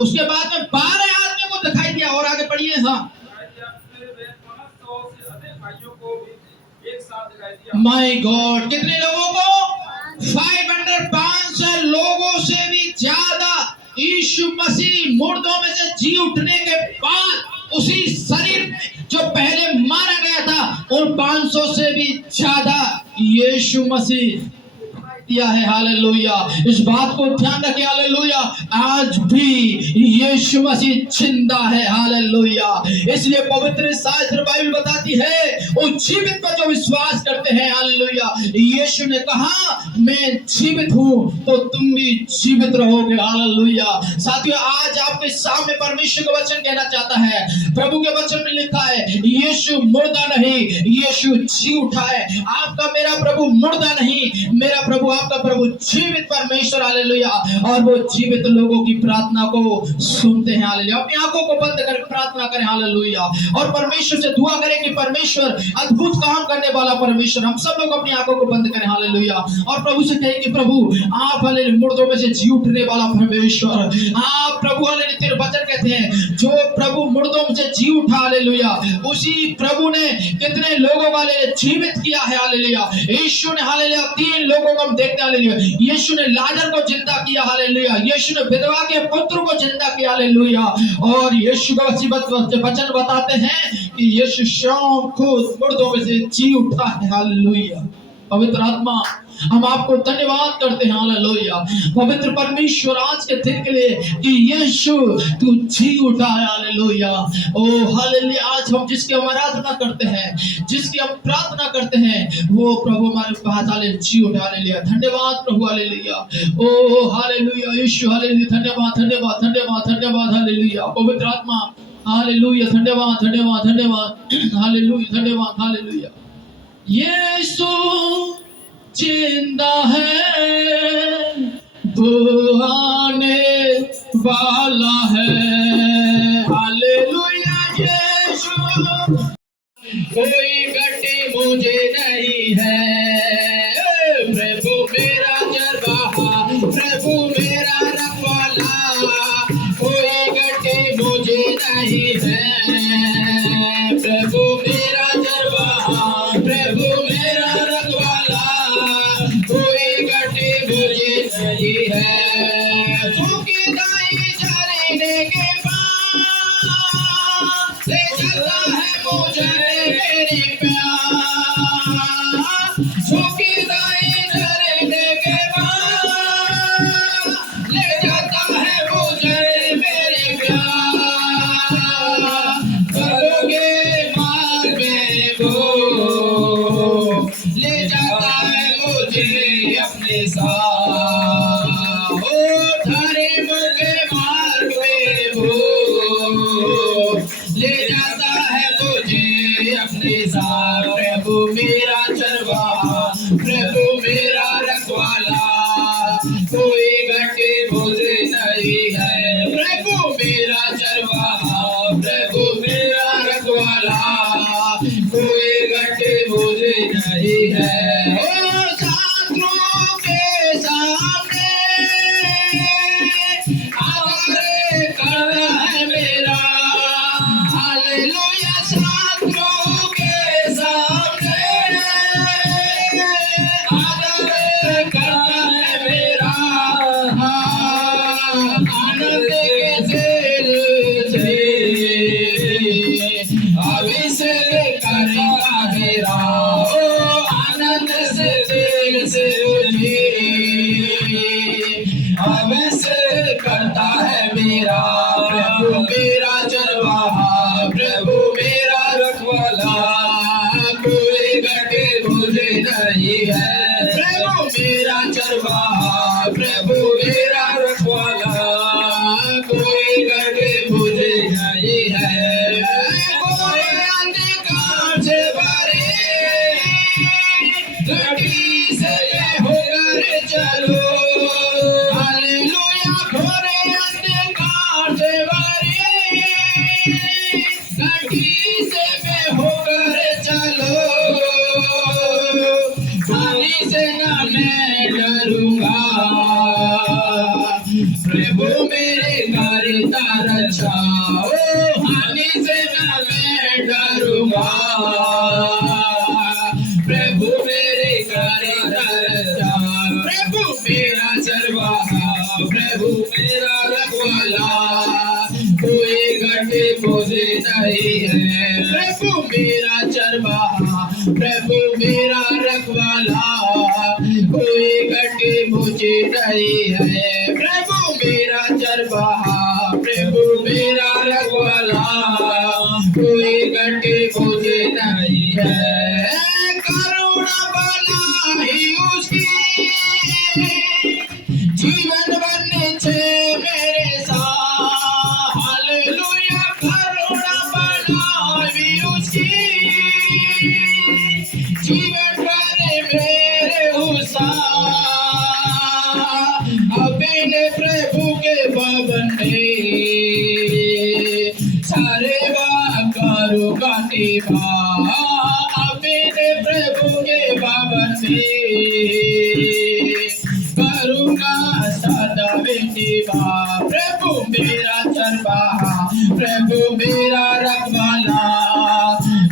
उसके बाद में 12 आदमी को दिखाई दिया। और आगे पढ़िए। हाँ दिखाई दिया, फिर वे 500 से अधिक भाइयों को भी एक साथ दिखाई दिया। माय गॉड, कितने लोगों को? 500 लोगों से भी ज्यादा यीशु मसीह मुर्दों में से जी उठने के बाद उसी शरीर में जो पहले मारा गया था उन 500 से भी ज्यादा यीशु मसीह किया है। हालेलुया। इस बात को ध्यान रखें। हालेलुया। आज भी यीशु मसीह जिंदा है। हालेलुया। इसलिए पवित्र शास्त्र बाइबल बताती है उस जीवित पर जो विश्वास करते हैं। हालेलुया। यीशु ने कहा मैं जीवित हूं तो तुम भी जीवित रहोगे। हालेलुया। साथियों आज आपके सामने परमेश्वर का वचन कहना चाहता है। प्रभु के वचन में लिखा है यीशु मुर्दा नहीं, यीशु जी उठा है। आपका मेरा प्रभु मुर्दा नहीं, मेरा प्रभु आपका प्रभु जीवित परमेश्वर। हालेलुया। और वो जीवित लोगों की प्रार्थना को सुनते हैं। हालेलुया। अपनी आंखों को बंद करके प्रार्थना करें। हालेलुया। और परमेश्वर से दुआ करें कि परमेश्वर अद्भुत काम करने वाला परमेश्वर। हम सब लोग अपनी आंखों को बंद करें। हालेलुया। और प्रभु से कहें कि प्रभु आप हालेलुया मुर्दों में से जी उठने वाला परमेश्वर, आप प्रभु हालेलुया तेरे वचन कहते हैं जो प्रभु मुर्दों में से जी उठा। हालेलुया। उसी प्रभु ने कितने लोगों को हालेलुया जीवित किया है। हालेलुया। यीशु ने हालेलुया 3 लोगों को हम देखते हैं। हालेलुया। यीशु ने लाजर को जिंदा किया। हालेलुया। यीशु ने विधवा के पुत्र को जिंदा किया। हालेलुया। और यीशु का वचन बताते हैं कि यीशु शाम खुद मुर्दों में से जी उठा है। हालेलुया। पवित्र आत्मा हम आपको धन्यवाद करते हैं। हालेलुया। पवित्र परमेश्वर आज के दिन के लिए कि यीशु तू जी उठा है। हालेलुया। ओ हालेलुया। आज हम जिसकी हम आराधना करते हैं, जिसकी हम प्रार्थना करते हैं, वो प्रभु हमारे पास हालेलुया जी उठा। हालेलुया। धन्यवाद प्रभु। हालेलुया। ओ हालेलुया। यीशु हालेलुया। धन्यवाद धन्यवाद धन्यवाद धन्यवाद। हालेलुया। पवित्र आत्मा हालेलुया। धन्यवाद धन्यवाद धन्यवाद। हालेलुया। धन्यवाद। हालेलुया। यीशु जिंदा है, वो आने वाला है। हालेलुया। यीशु कोई गति मुझे नहीं है, प्रभु मेरा चरवाहा, प्रभु मेरा रखवाला, कोई गति मुझे नहीं है, प्रभु मेरा चरवाहा, प्रभु मेरा रखवाला, कोई गति मुझे नहीं है। सूखी दाई चरने के बाद जाता है मुझे मेरी प्यार झोंकी दाई धरने के बाद ले जाता है मुझे मेरी प्यार करोगे मार्ग में वो ले जाता है मुझे अपने साथ ओ थारे मुझे मार्ग में वो ले जाता है मुझे अपने साथ प्रभु मेरा चरवाहा प्रभु मेरा रखवाला कोई घटे मुझे नहीं है प्रभु मेरा चरवाहा प्रभु मेरा रखवाला कोई घटे मुझे नहीं है ओ शत्रुओं के सामने आधार करना है मेरा हालेलुया शत्रुओं के सामने आधार करना है मेरा आनंद के दिल से अभिषेक करेगा मेरा ओ आनंद से दिल से अभिषेक करता है मेरा प्रभु मेरा चरवाहा प्रभु मेरा रखवाला कोई घटे मुझे नहीं है प्रभु मेरा चरवाहा प्रभु मेरा रखवाला कोई घटे मुझे नहीं है कोई अंधकार से भरे घटी से होकर चलो हालेलुया घोरे अंधकार से भरे घटी से मैं होकर चलो हानि से न मैं डरूंगा प्रभु मेरे करता रक्षा ओ हानि से न मैं डरूंगा प्रभु मेरे करता रक्षा प्रभु मेरा चरवाहा प्रभु मेरा रखवाला कोई घटे मुझे नहीं है प्रभु मेरा चरवाहा प्रभु मेरा रखवाला कोई घटे मुझे नहीं है प्रभु मेरा चरवाहा प्रभु मेरा रखवाला कोई घटे मुझे नहीं है करुणा बना ही उसकी जीवन बनने से मेरे साथ हालेलुया करुणा बना ही उसकी जीवन बने मेरे साथ अपने प्रभु के भवन में सारे करूँगा निभा अपने प्रभु के भवन में करूँगा सदा निभा प्रभु मेरा चरवाहा प्रभु मेरा रखवाला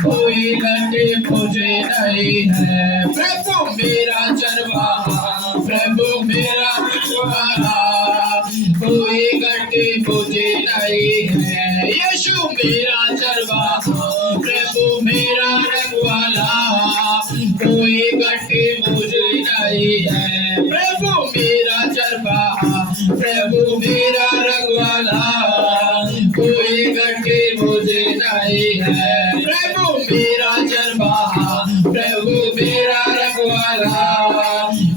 कोई घटे मुझे नहीं है प्रभु मेरा चरवाहा प्रभु मेरा रखवाला कोई घटे मुझे नहीं है यीशु मेरा चरवाहा प्रभु मेरा रखवाला कोई घटे मुझे नहीं है प्रभु मेरा चरवाहा प्रभु मेरा रखवाला कोई घटे मुझे नहीं है प्रभु मेरा चरवाहा प्रभु मेरा रखवाला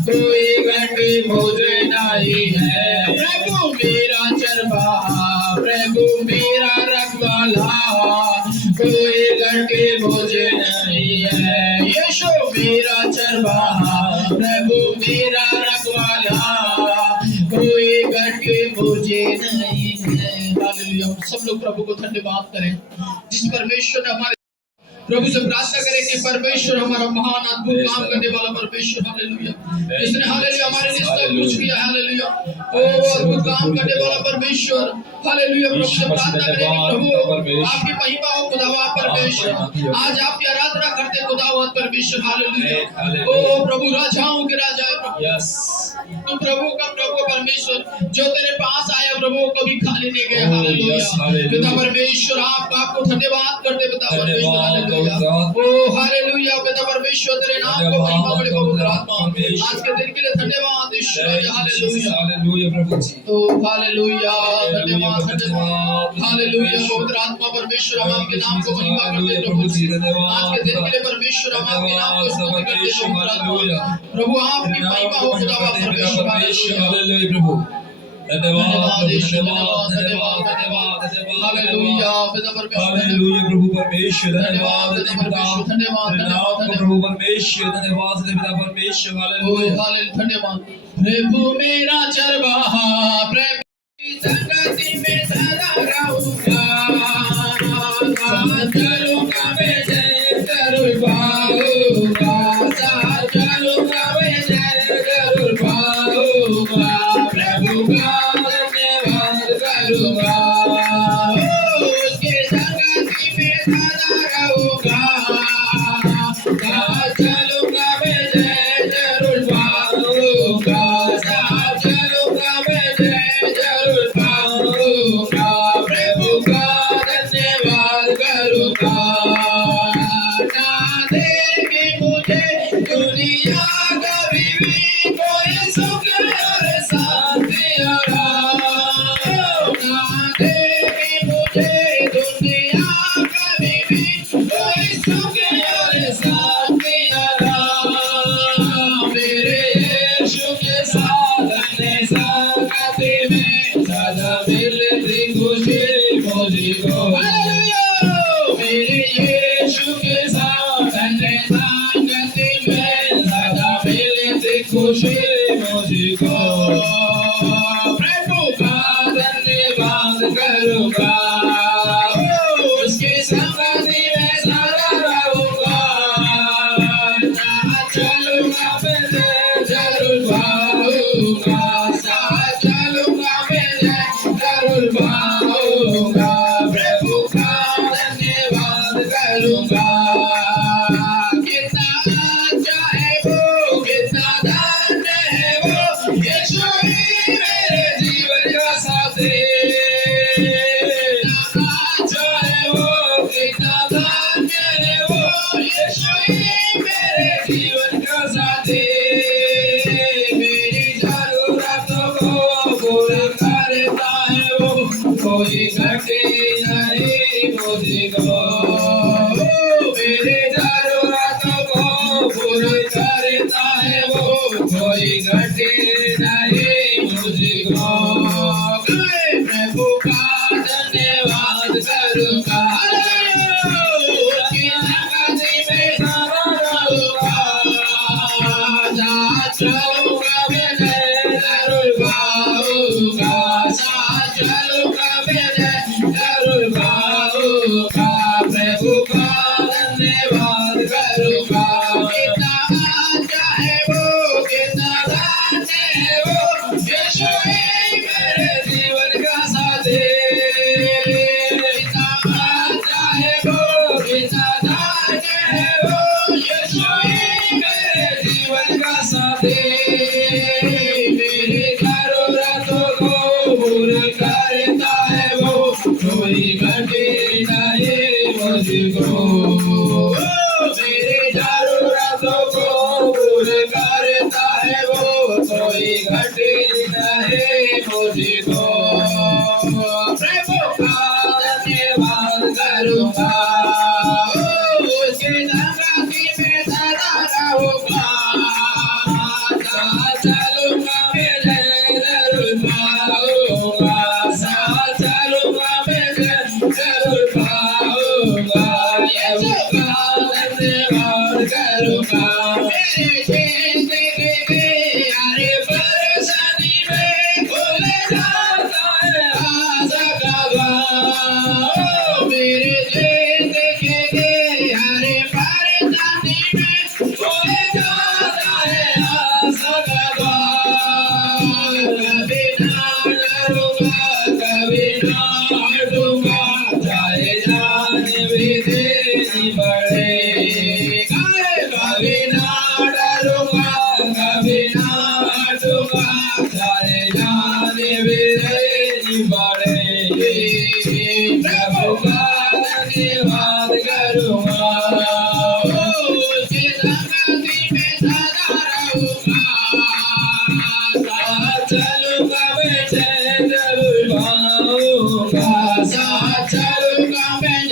कोई घटे मुझे नहीं है प्रभु मेरा चरवाहा प्रभु मेरा रखवाला कोई घटे मुझे नहीं है यीशु मेरा चरवाहा प्रभु मेरा रखवाला कोई घटे मुझे नहीं है हालेलुया सब लोग प्रभु को धन्यवाद करें जिस परमेश्वर ने हमारे प्रभु से प्रार्थना करें कि परमेश्वर हमारा महान अद्भुत काम करने वाला परमेश्वर हालेलुया इसने हालेलुया हमारे लिए सब कुछ किया हालेलुया ओ अद्भुत काम करने वाला परमेश्वर हालेलुया प्रभु से प्रार्थना करें कि प्रभु आपकी महिमा हो खुदावंद परमेश्वर आज आपकी आराधना करते खुदावंद परमेश्वर हालेलुया ओ प्रभु राजाओं के राजा है प्रभु यस तू प्रभु का प्रभु परमेश्वर जो तेरे पास आया प्रभु कभी खाली नहीं गया हालेलुया पिता परमेश्वर आपको धन्यवाद करते परमेश्वर हालेलुया ओ हालेलुया पिता परमेश्वर तेरे नाम को महिमा बड़े पवित्र आत्मा आज के दिन के लिए धन्यवाद ईश्वर हालेलुया हालेलुया प्रभु जी ओ हालेलुया धन्यवाद हालेलुया पवित्र आत्मा परमेश्वर हम आपके नाम को महिमा करते प्रभु जी आज के दिन के लिए परमेश्वर हम आपके नाम को स्तुति करते हालेलुया प्रभु आपकी महिमा हो खुदा परमेश्वर हालेलुया प्रभु धन्यवाद हालेलुया पिता परमेश्वर हालेलुया प्रभु परमेश्वर धन्यवाद प्रभु परमेश्वर धन्यवाद पिता परमेश्वर हालेलुया धन्यवाद प्रभु मेरा चरवाहा प्रभु की संगति में सदा रहूंगा चलूंगा मैं जय जरूर पाऊंगा चलूंगा मैं जय जरूर पाऊंगा प्रभु का धन्यवाद करूंगा उसके संगति में सदा रहूंगा चलूंगा मैं जय जरूर पाऊंगा चलूंगा मैं जय जरूर पाऊंगा प्रभु का धन्यवाद करूंगा ना देगी मुझे दुनिया कभी भी कोई सुख और शांति आराम ना देगी मुझे दुनिया कभी भी कोई सुख और शांति आराम मेरे यीशु के साथ रहने संगति में सदा मिलती खुशी मुझको मेरे यीशु के साथ रहने संगति में सदा मिलती खुशी मुझको प्रभु का धन्यवाद करूंगा उसकी संगति में सदा रहूंगा चलूंगा मैं जरूर पाऊंगा चलूंगा मैं जरूर पाऊंगा प्रभु का धन्यवाद करूंगा कितना अच्छा है वो कितना धन्य है वो यीशु ही मेरे जीवन का साथी कितना अच्छा है वो कितना धन्य है वो यीशु ही मेरे जीवन का साथी मेरी जरूरतों को पूरा करता है वो कोई घटे नहीं मुझको मेरे जरूरतों को पूरा करता है वो कोई घटे नहीं मुझको प्रभु का धन्यवाद करूंगा उसकी संगति में सदा रहूंगा चलूंगा मैं जरूर पाऊंगा चलूंगा मैं जरूर पाऊंगा प्रभु का धन्यवाद करूंगा कितना अच्छा है वो कितना धन्य है वो यीशु ही मेरे जीवन का साथी कितना अच्छा है वो कितना धन्य है वो यीशु ही मेरे जीवन का साथी मेरी जरूरतों को पूरा करता है वो कोई घटे नहीं मुझको मेरी जरूरतों को पूरा करता है वो कोई घटे नहीं मुझको प्रभु का धन्यवाद करूंगा उसकी संगति में सदा रहूंगा चलूंगा मैं जरूर पाऊंगा चलूंगा मैं जरूर पाऊंगा यीशु का धन्यवाद करूंगा मेरी जिंदगी के हर परेशानी में खुल जाता है आशा का द्वार मेरी जिंदगी के हर परेशानी में खुल जाता है आशा का द्वार कभी ना डरूंगा कभी ना हटूंगा चाहे जान भी देनी पड़े कभी ना डरूंगा कभी ना हटूंगा चाहे जान भी देनी पड़े प्रभु का धन्यवाद कर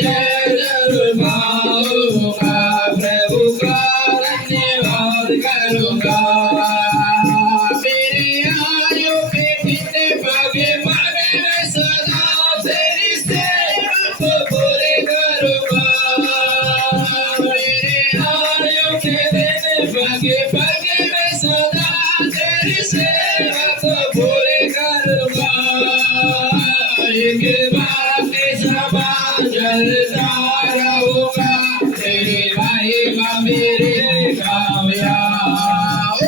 जय जरूर गाऊंगा, प्रभु का धन्यवाद करूंगा। मेरे आयु के दिन भागे भागे मैं सदा तेरी सेवा को पूरी करूंगा। मेरे आयु के दिन भागे भागे मैं सदा तेरी सेवा को पूरी करूंगा। एक बात समान जलता रहूंगा, तेरी महिमा मेरे कामयाब।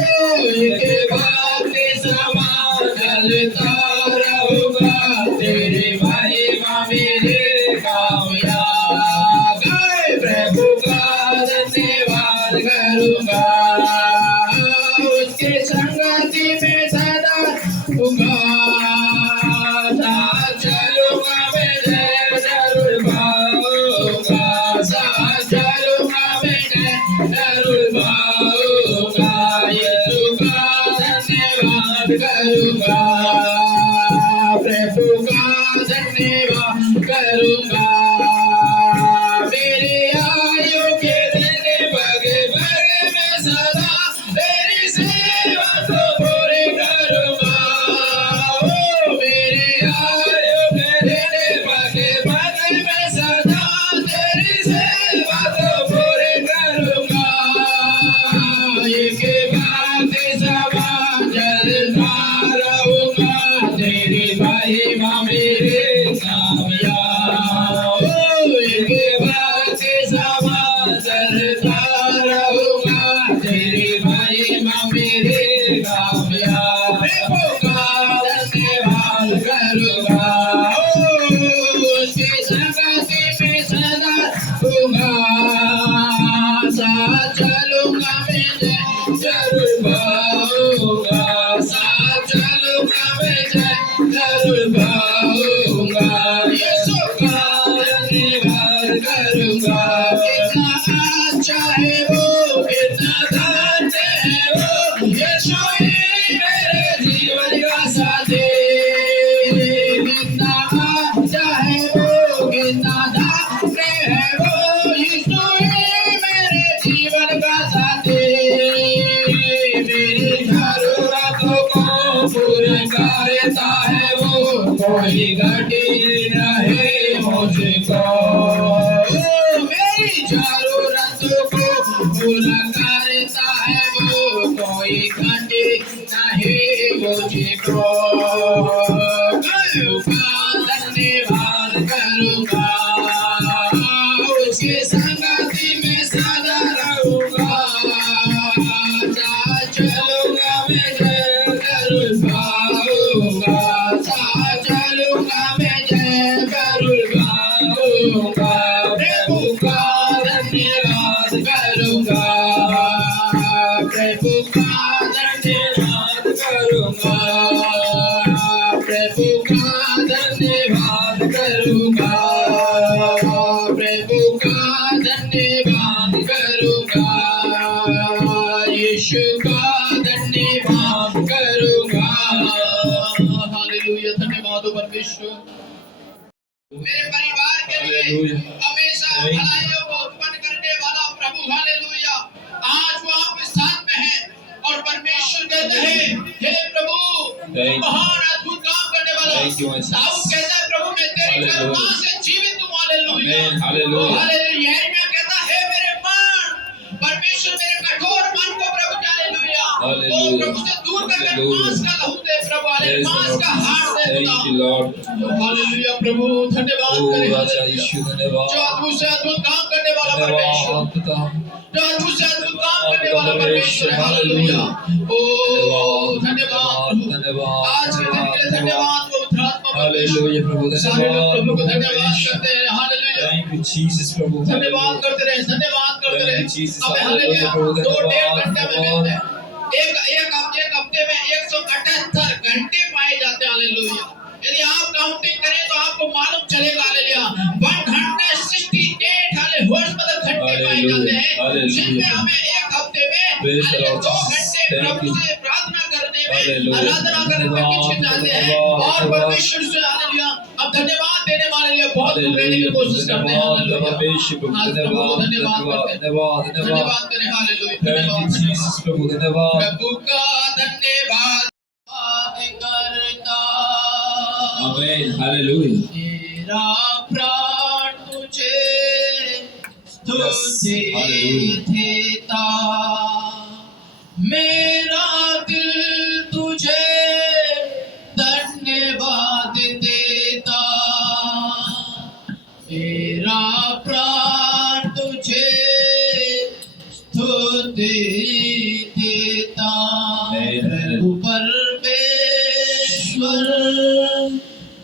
एक बात समान जलता रहूंगा, तेरी महिमा मेरे कामयाब। प्रभु का धन्यवाद करूंगा, उसके संगति में सदा रहूंगा। साथ चलूंगा मैं जय जरूर गाऊंगा, साथ चलूंगा मैं जय जरूर गाऊंगा। यीशु का धन्यवाद करूंगा, प्रभु का धन्यवाद करूंगा। मेरे आयु के दिन भागे भागे मैं सदा तेरी सेवा को पूरी करूंगा। ओ मेरे आयु के दिन भागे भागे मैं सदा तेरी सेवा को पूरी करूंगा। एक बात समान जलता रहूंगा, तेरी महिमा मेरे कामयाब। एक बात समान जलता रहूंगा, तेरी महिमा मेरे कामयाब। प्रभु का धन्यवाद करूंगा, उसकी संगति में सदा रहूंगा। साथ चलूंगा मैं जय जरूर गाऊंगा, साथ चलूंगा मैं जय जरूर गाऊंगा। यीशु का धन्यवाद करूंगा, कितना अच्छा है वो, कितना धन्य है वो। यीशु ही मेरे जीवन का साथी, कितना अच्छा है वो, कितना धन्य है वो। यीशु ही मेरे जीवन का साथी, मेरी जरूरतों को पूरा करता है वो, कोई घटी रहे मुझको। मेरी जरूरतों को पूरा करता है वो, कोई घटी नहीं मुझको। प्रभु का धन्यवाद करूंगा, उसकी संगति में सदा रहूंगा। साथ चलूंगा मैं जय जरूर गाऊंगा, साथ चलूंगा मैं जय जरूर गाऊंगा। प्रभु का धन्यवाद करूंगा, प्रभु का धन्यवाद करूंगा, प्रभु का धन्यवाद करूंगा, प्रभु का धन्यवाद करूंगा। यीशु का धन्यवाद करूंगा। हालेलुया, धन्यवाद हो परमेश्वर। मेरे परिवार के लिए हमेशा भलाइयों को उत्पन्न करने वाला प्रभु, हालेलुया, आज वो आपके साथ में है। और परमेश्वर कहते हैं, हे प्रभु, महान अद्भुत काम करने वाला। दाऊद कहता है, प्रभु मैं तेरी करुणा से जीवित हूँ। Hallelujah, hallelujah, hallelujah. यिर्मयाह कहता है, मेरे मन, परमेश्वर मेरे कठोर मन को प्रभु, हालेलुया, ओ प्रभु से दूर करके मांस का लहू दे प्रभु, हालेलुया, मांस का हाड़ दे खुदा। हालेलुया प्रभु, धन्यवाद करें जो अद्भुत से अद्भुत काम करने वाला परमेश्वर, जो अद्भुत से अद्भुत काम करने वाला परमेश्वर। हालेलुया, ओ धन्यवाद, आज के दिन के लिए धन्यवाद पवित्र आत्मा। हालेलुया प्रभु, सारे लोग प्रभु को धन्यवाद करते हैं। हालेलुया, थैंक यू जीसस प्रभु, धन्यवाद करते रहे, धन्यवाद करते रहे। अब हालेलुया 2-1.5 घंटे में मिलते हैं। एक हफ्ते में 178 घंटे पाए जाते हैं। हालेलुया, यदि आप काउंटिंग करें तो आपको मालूम चलेगा। हालेलुया, 168 मतलब घंटे पाए जाते हैं, जिनमें हमें एक हफ्ते में 2 घंटे प्रभु से प्रार्थना करने में, आराधना करने में खिंच जाते हैं और परमेश्वर से। हालेलुया, अब धन्यवाद देने वाले लिए बहुत कुछ देने की कोशिश करते हैं। हालेलुया। आज प्रभु को धन्यवाद करते हैं, धन्यवाद करें। हालेलुया, धन्यवाद प्रभु धन्यवाद। प्रभु का धन्यवाद करता आमीन, हालेलुया। मेरा प्राण तुझे स्तुति Hallelujah. देता, मेरा दिल तुझे धन्यवाद देता, मेरा प्राण तुझे स्तुति देता। प्रभु परमेश्वर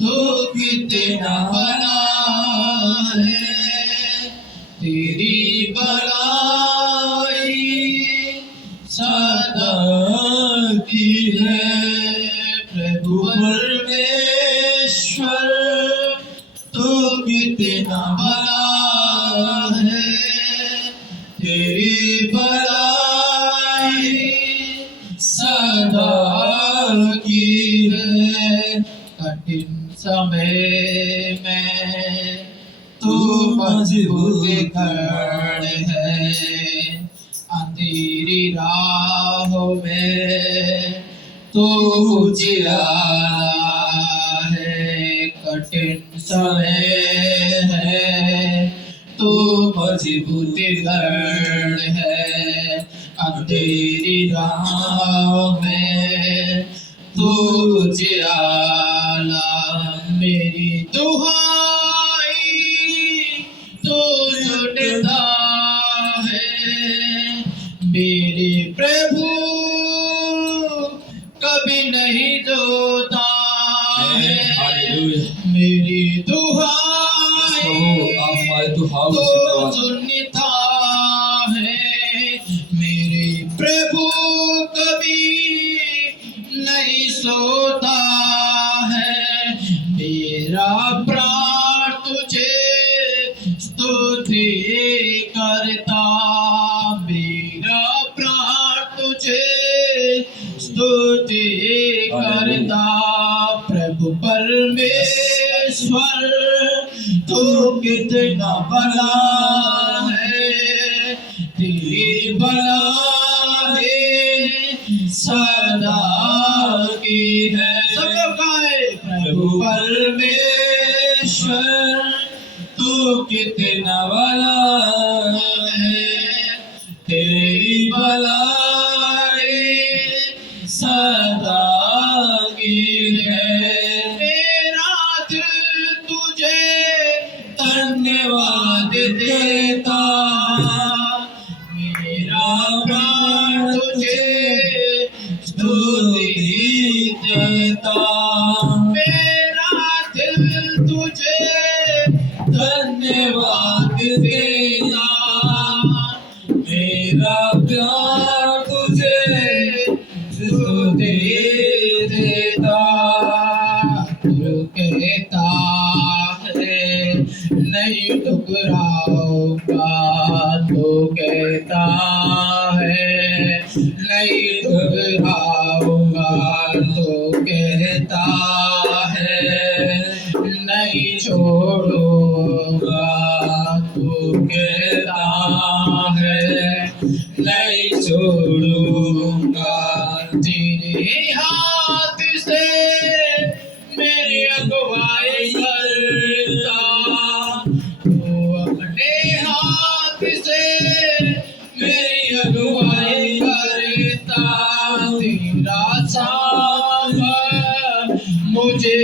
तू कितना बड़ा है, तेरी बड़ाई सदा की है। प्रभु परमेश्वर तू कितना बड़ा है, तेरी बड़ाई सदा की है। कठिन समय में तू मजबूत खड़ है, अंधेरी राहों में तू उजियारा है। कठिन समय है तू मजबूत खड़ है, अंधेरी राहों में तू उजियारा। मेरी दुहाई तो सुनता है, मेरे प्रभु कभी नहीं रोता है। हालेलुया। मेरी प्रभु आप हमारे दुहाओं तो से सुनता है, मेरे प्रभु कभी नहीं सोता है। मेरा प्राण तुझे स्तुति करता, मेरा प्राण तुझे स्तुति करता। प्रभु परमेश्वर तू कितना बड़ा है, तेरी बड़ाई सदा की है। सब लोग गाए, प्रभु परमेश्वर तू कितना बड़ा है, तेरी बड़ाई सदा की है। मेरा दिल तुझे धन्यवाद देता, मेरा प्राण तुझे स्तुति देता। मेरा दिल तुझे धन्यवाद देता, मेरा प्यार तुझे स्तुति देता। तू कहता है नहीं ठुकराऊंगा, तू कहता है नहीं ठुकराऊंगा, तू कहता है नहीं छोड़ूंगा, तू कहता है नहीं छोड़ूंगा। तेरे हाथ से मेरी अगुवाई करता, तू अपने हाथ से मेरी अगुवाई करता। तेरा सामर्थ मुझे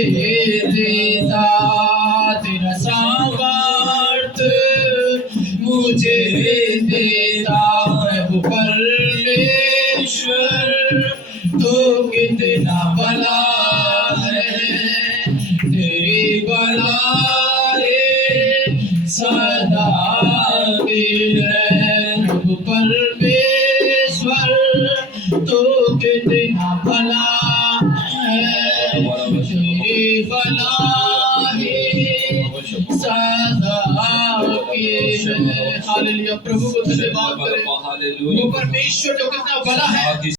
देता, तेरा सामर्थ मुझे देता। प्रभु परमेश्वर तू कितना बड़ा है, तेरी बड़ाई सदा की है। प्रभु परमेश्वर तू कितना बड़ा है, तेरी बड़ाई सदा की है। हालेलुया, प्रभु को धन्यवाद करें। वो परमेश्वर जो कितना बड़ा है।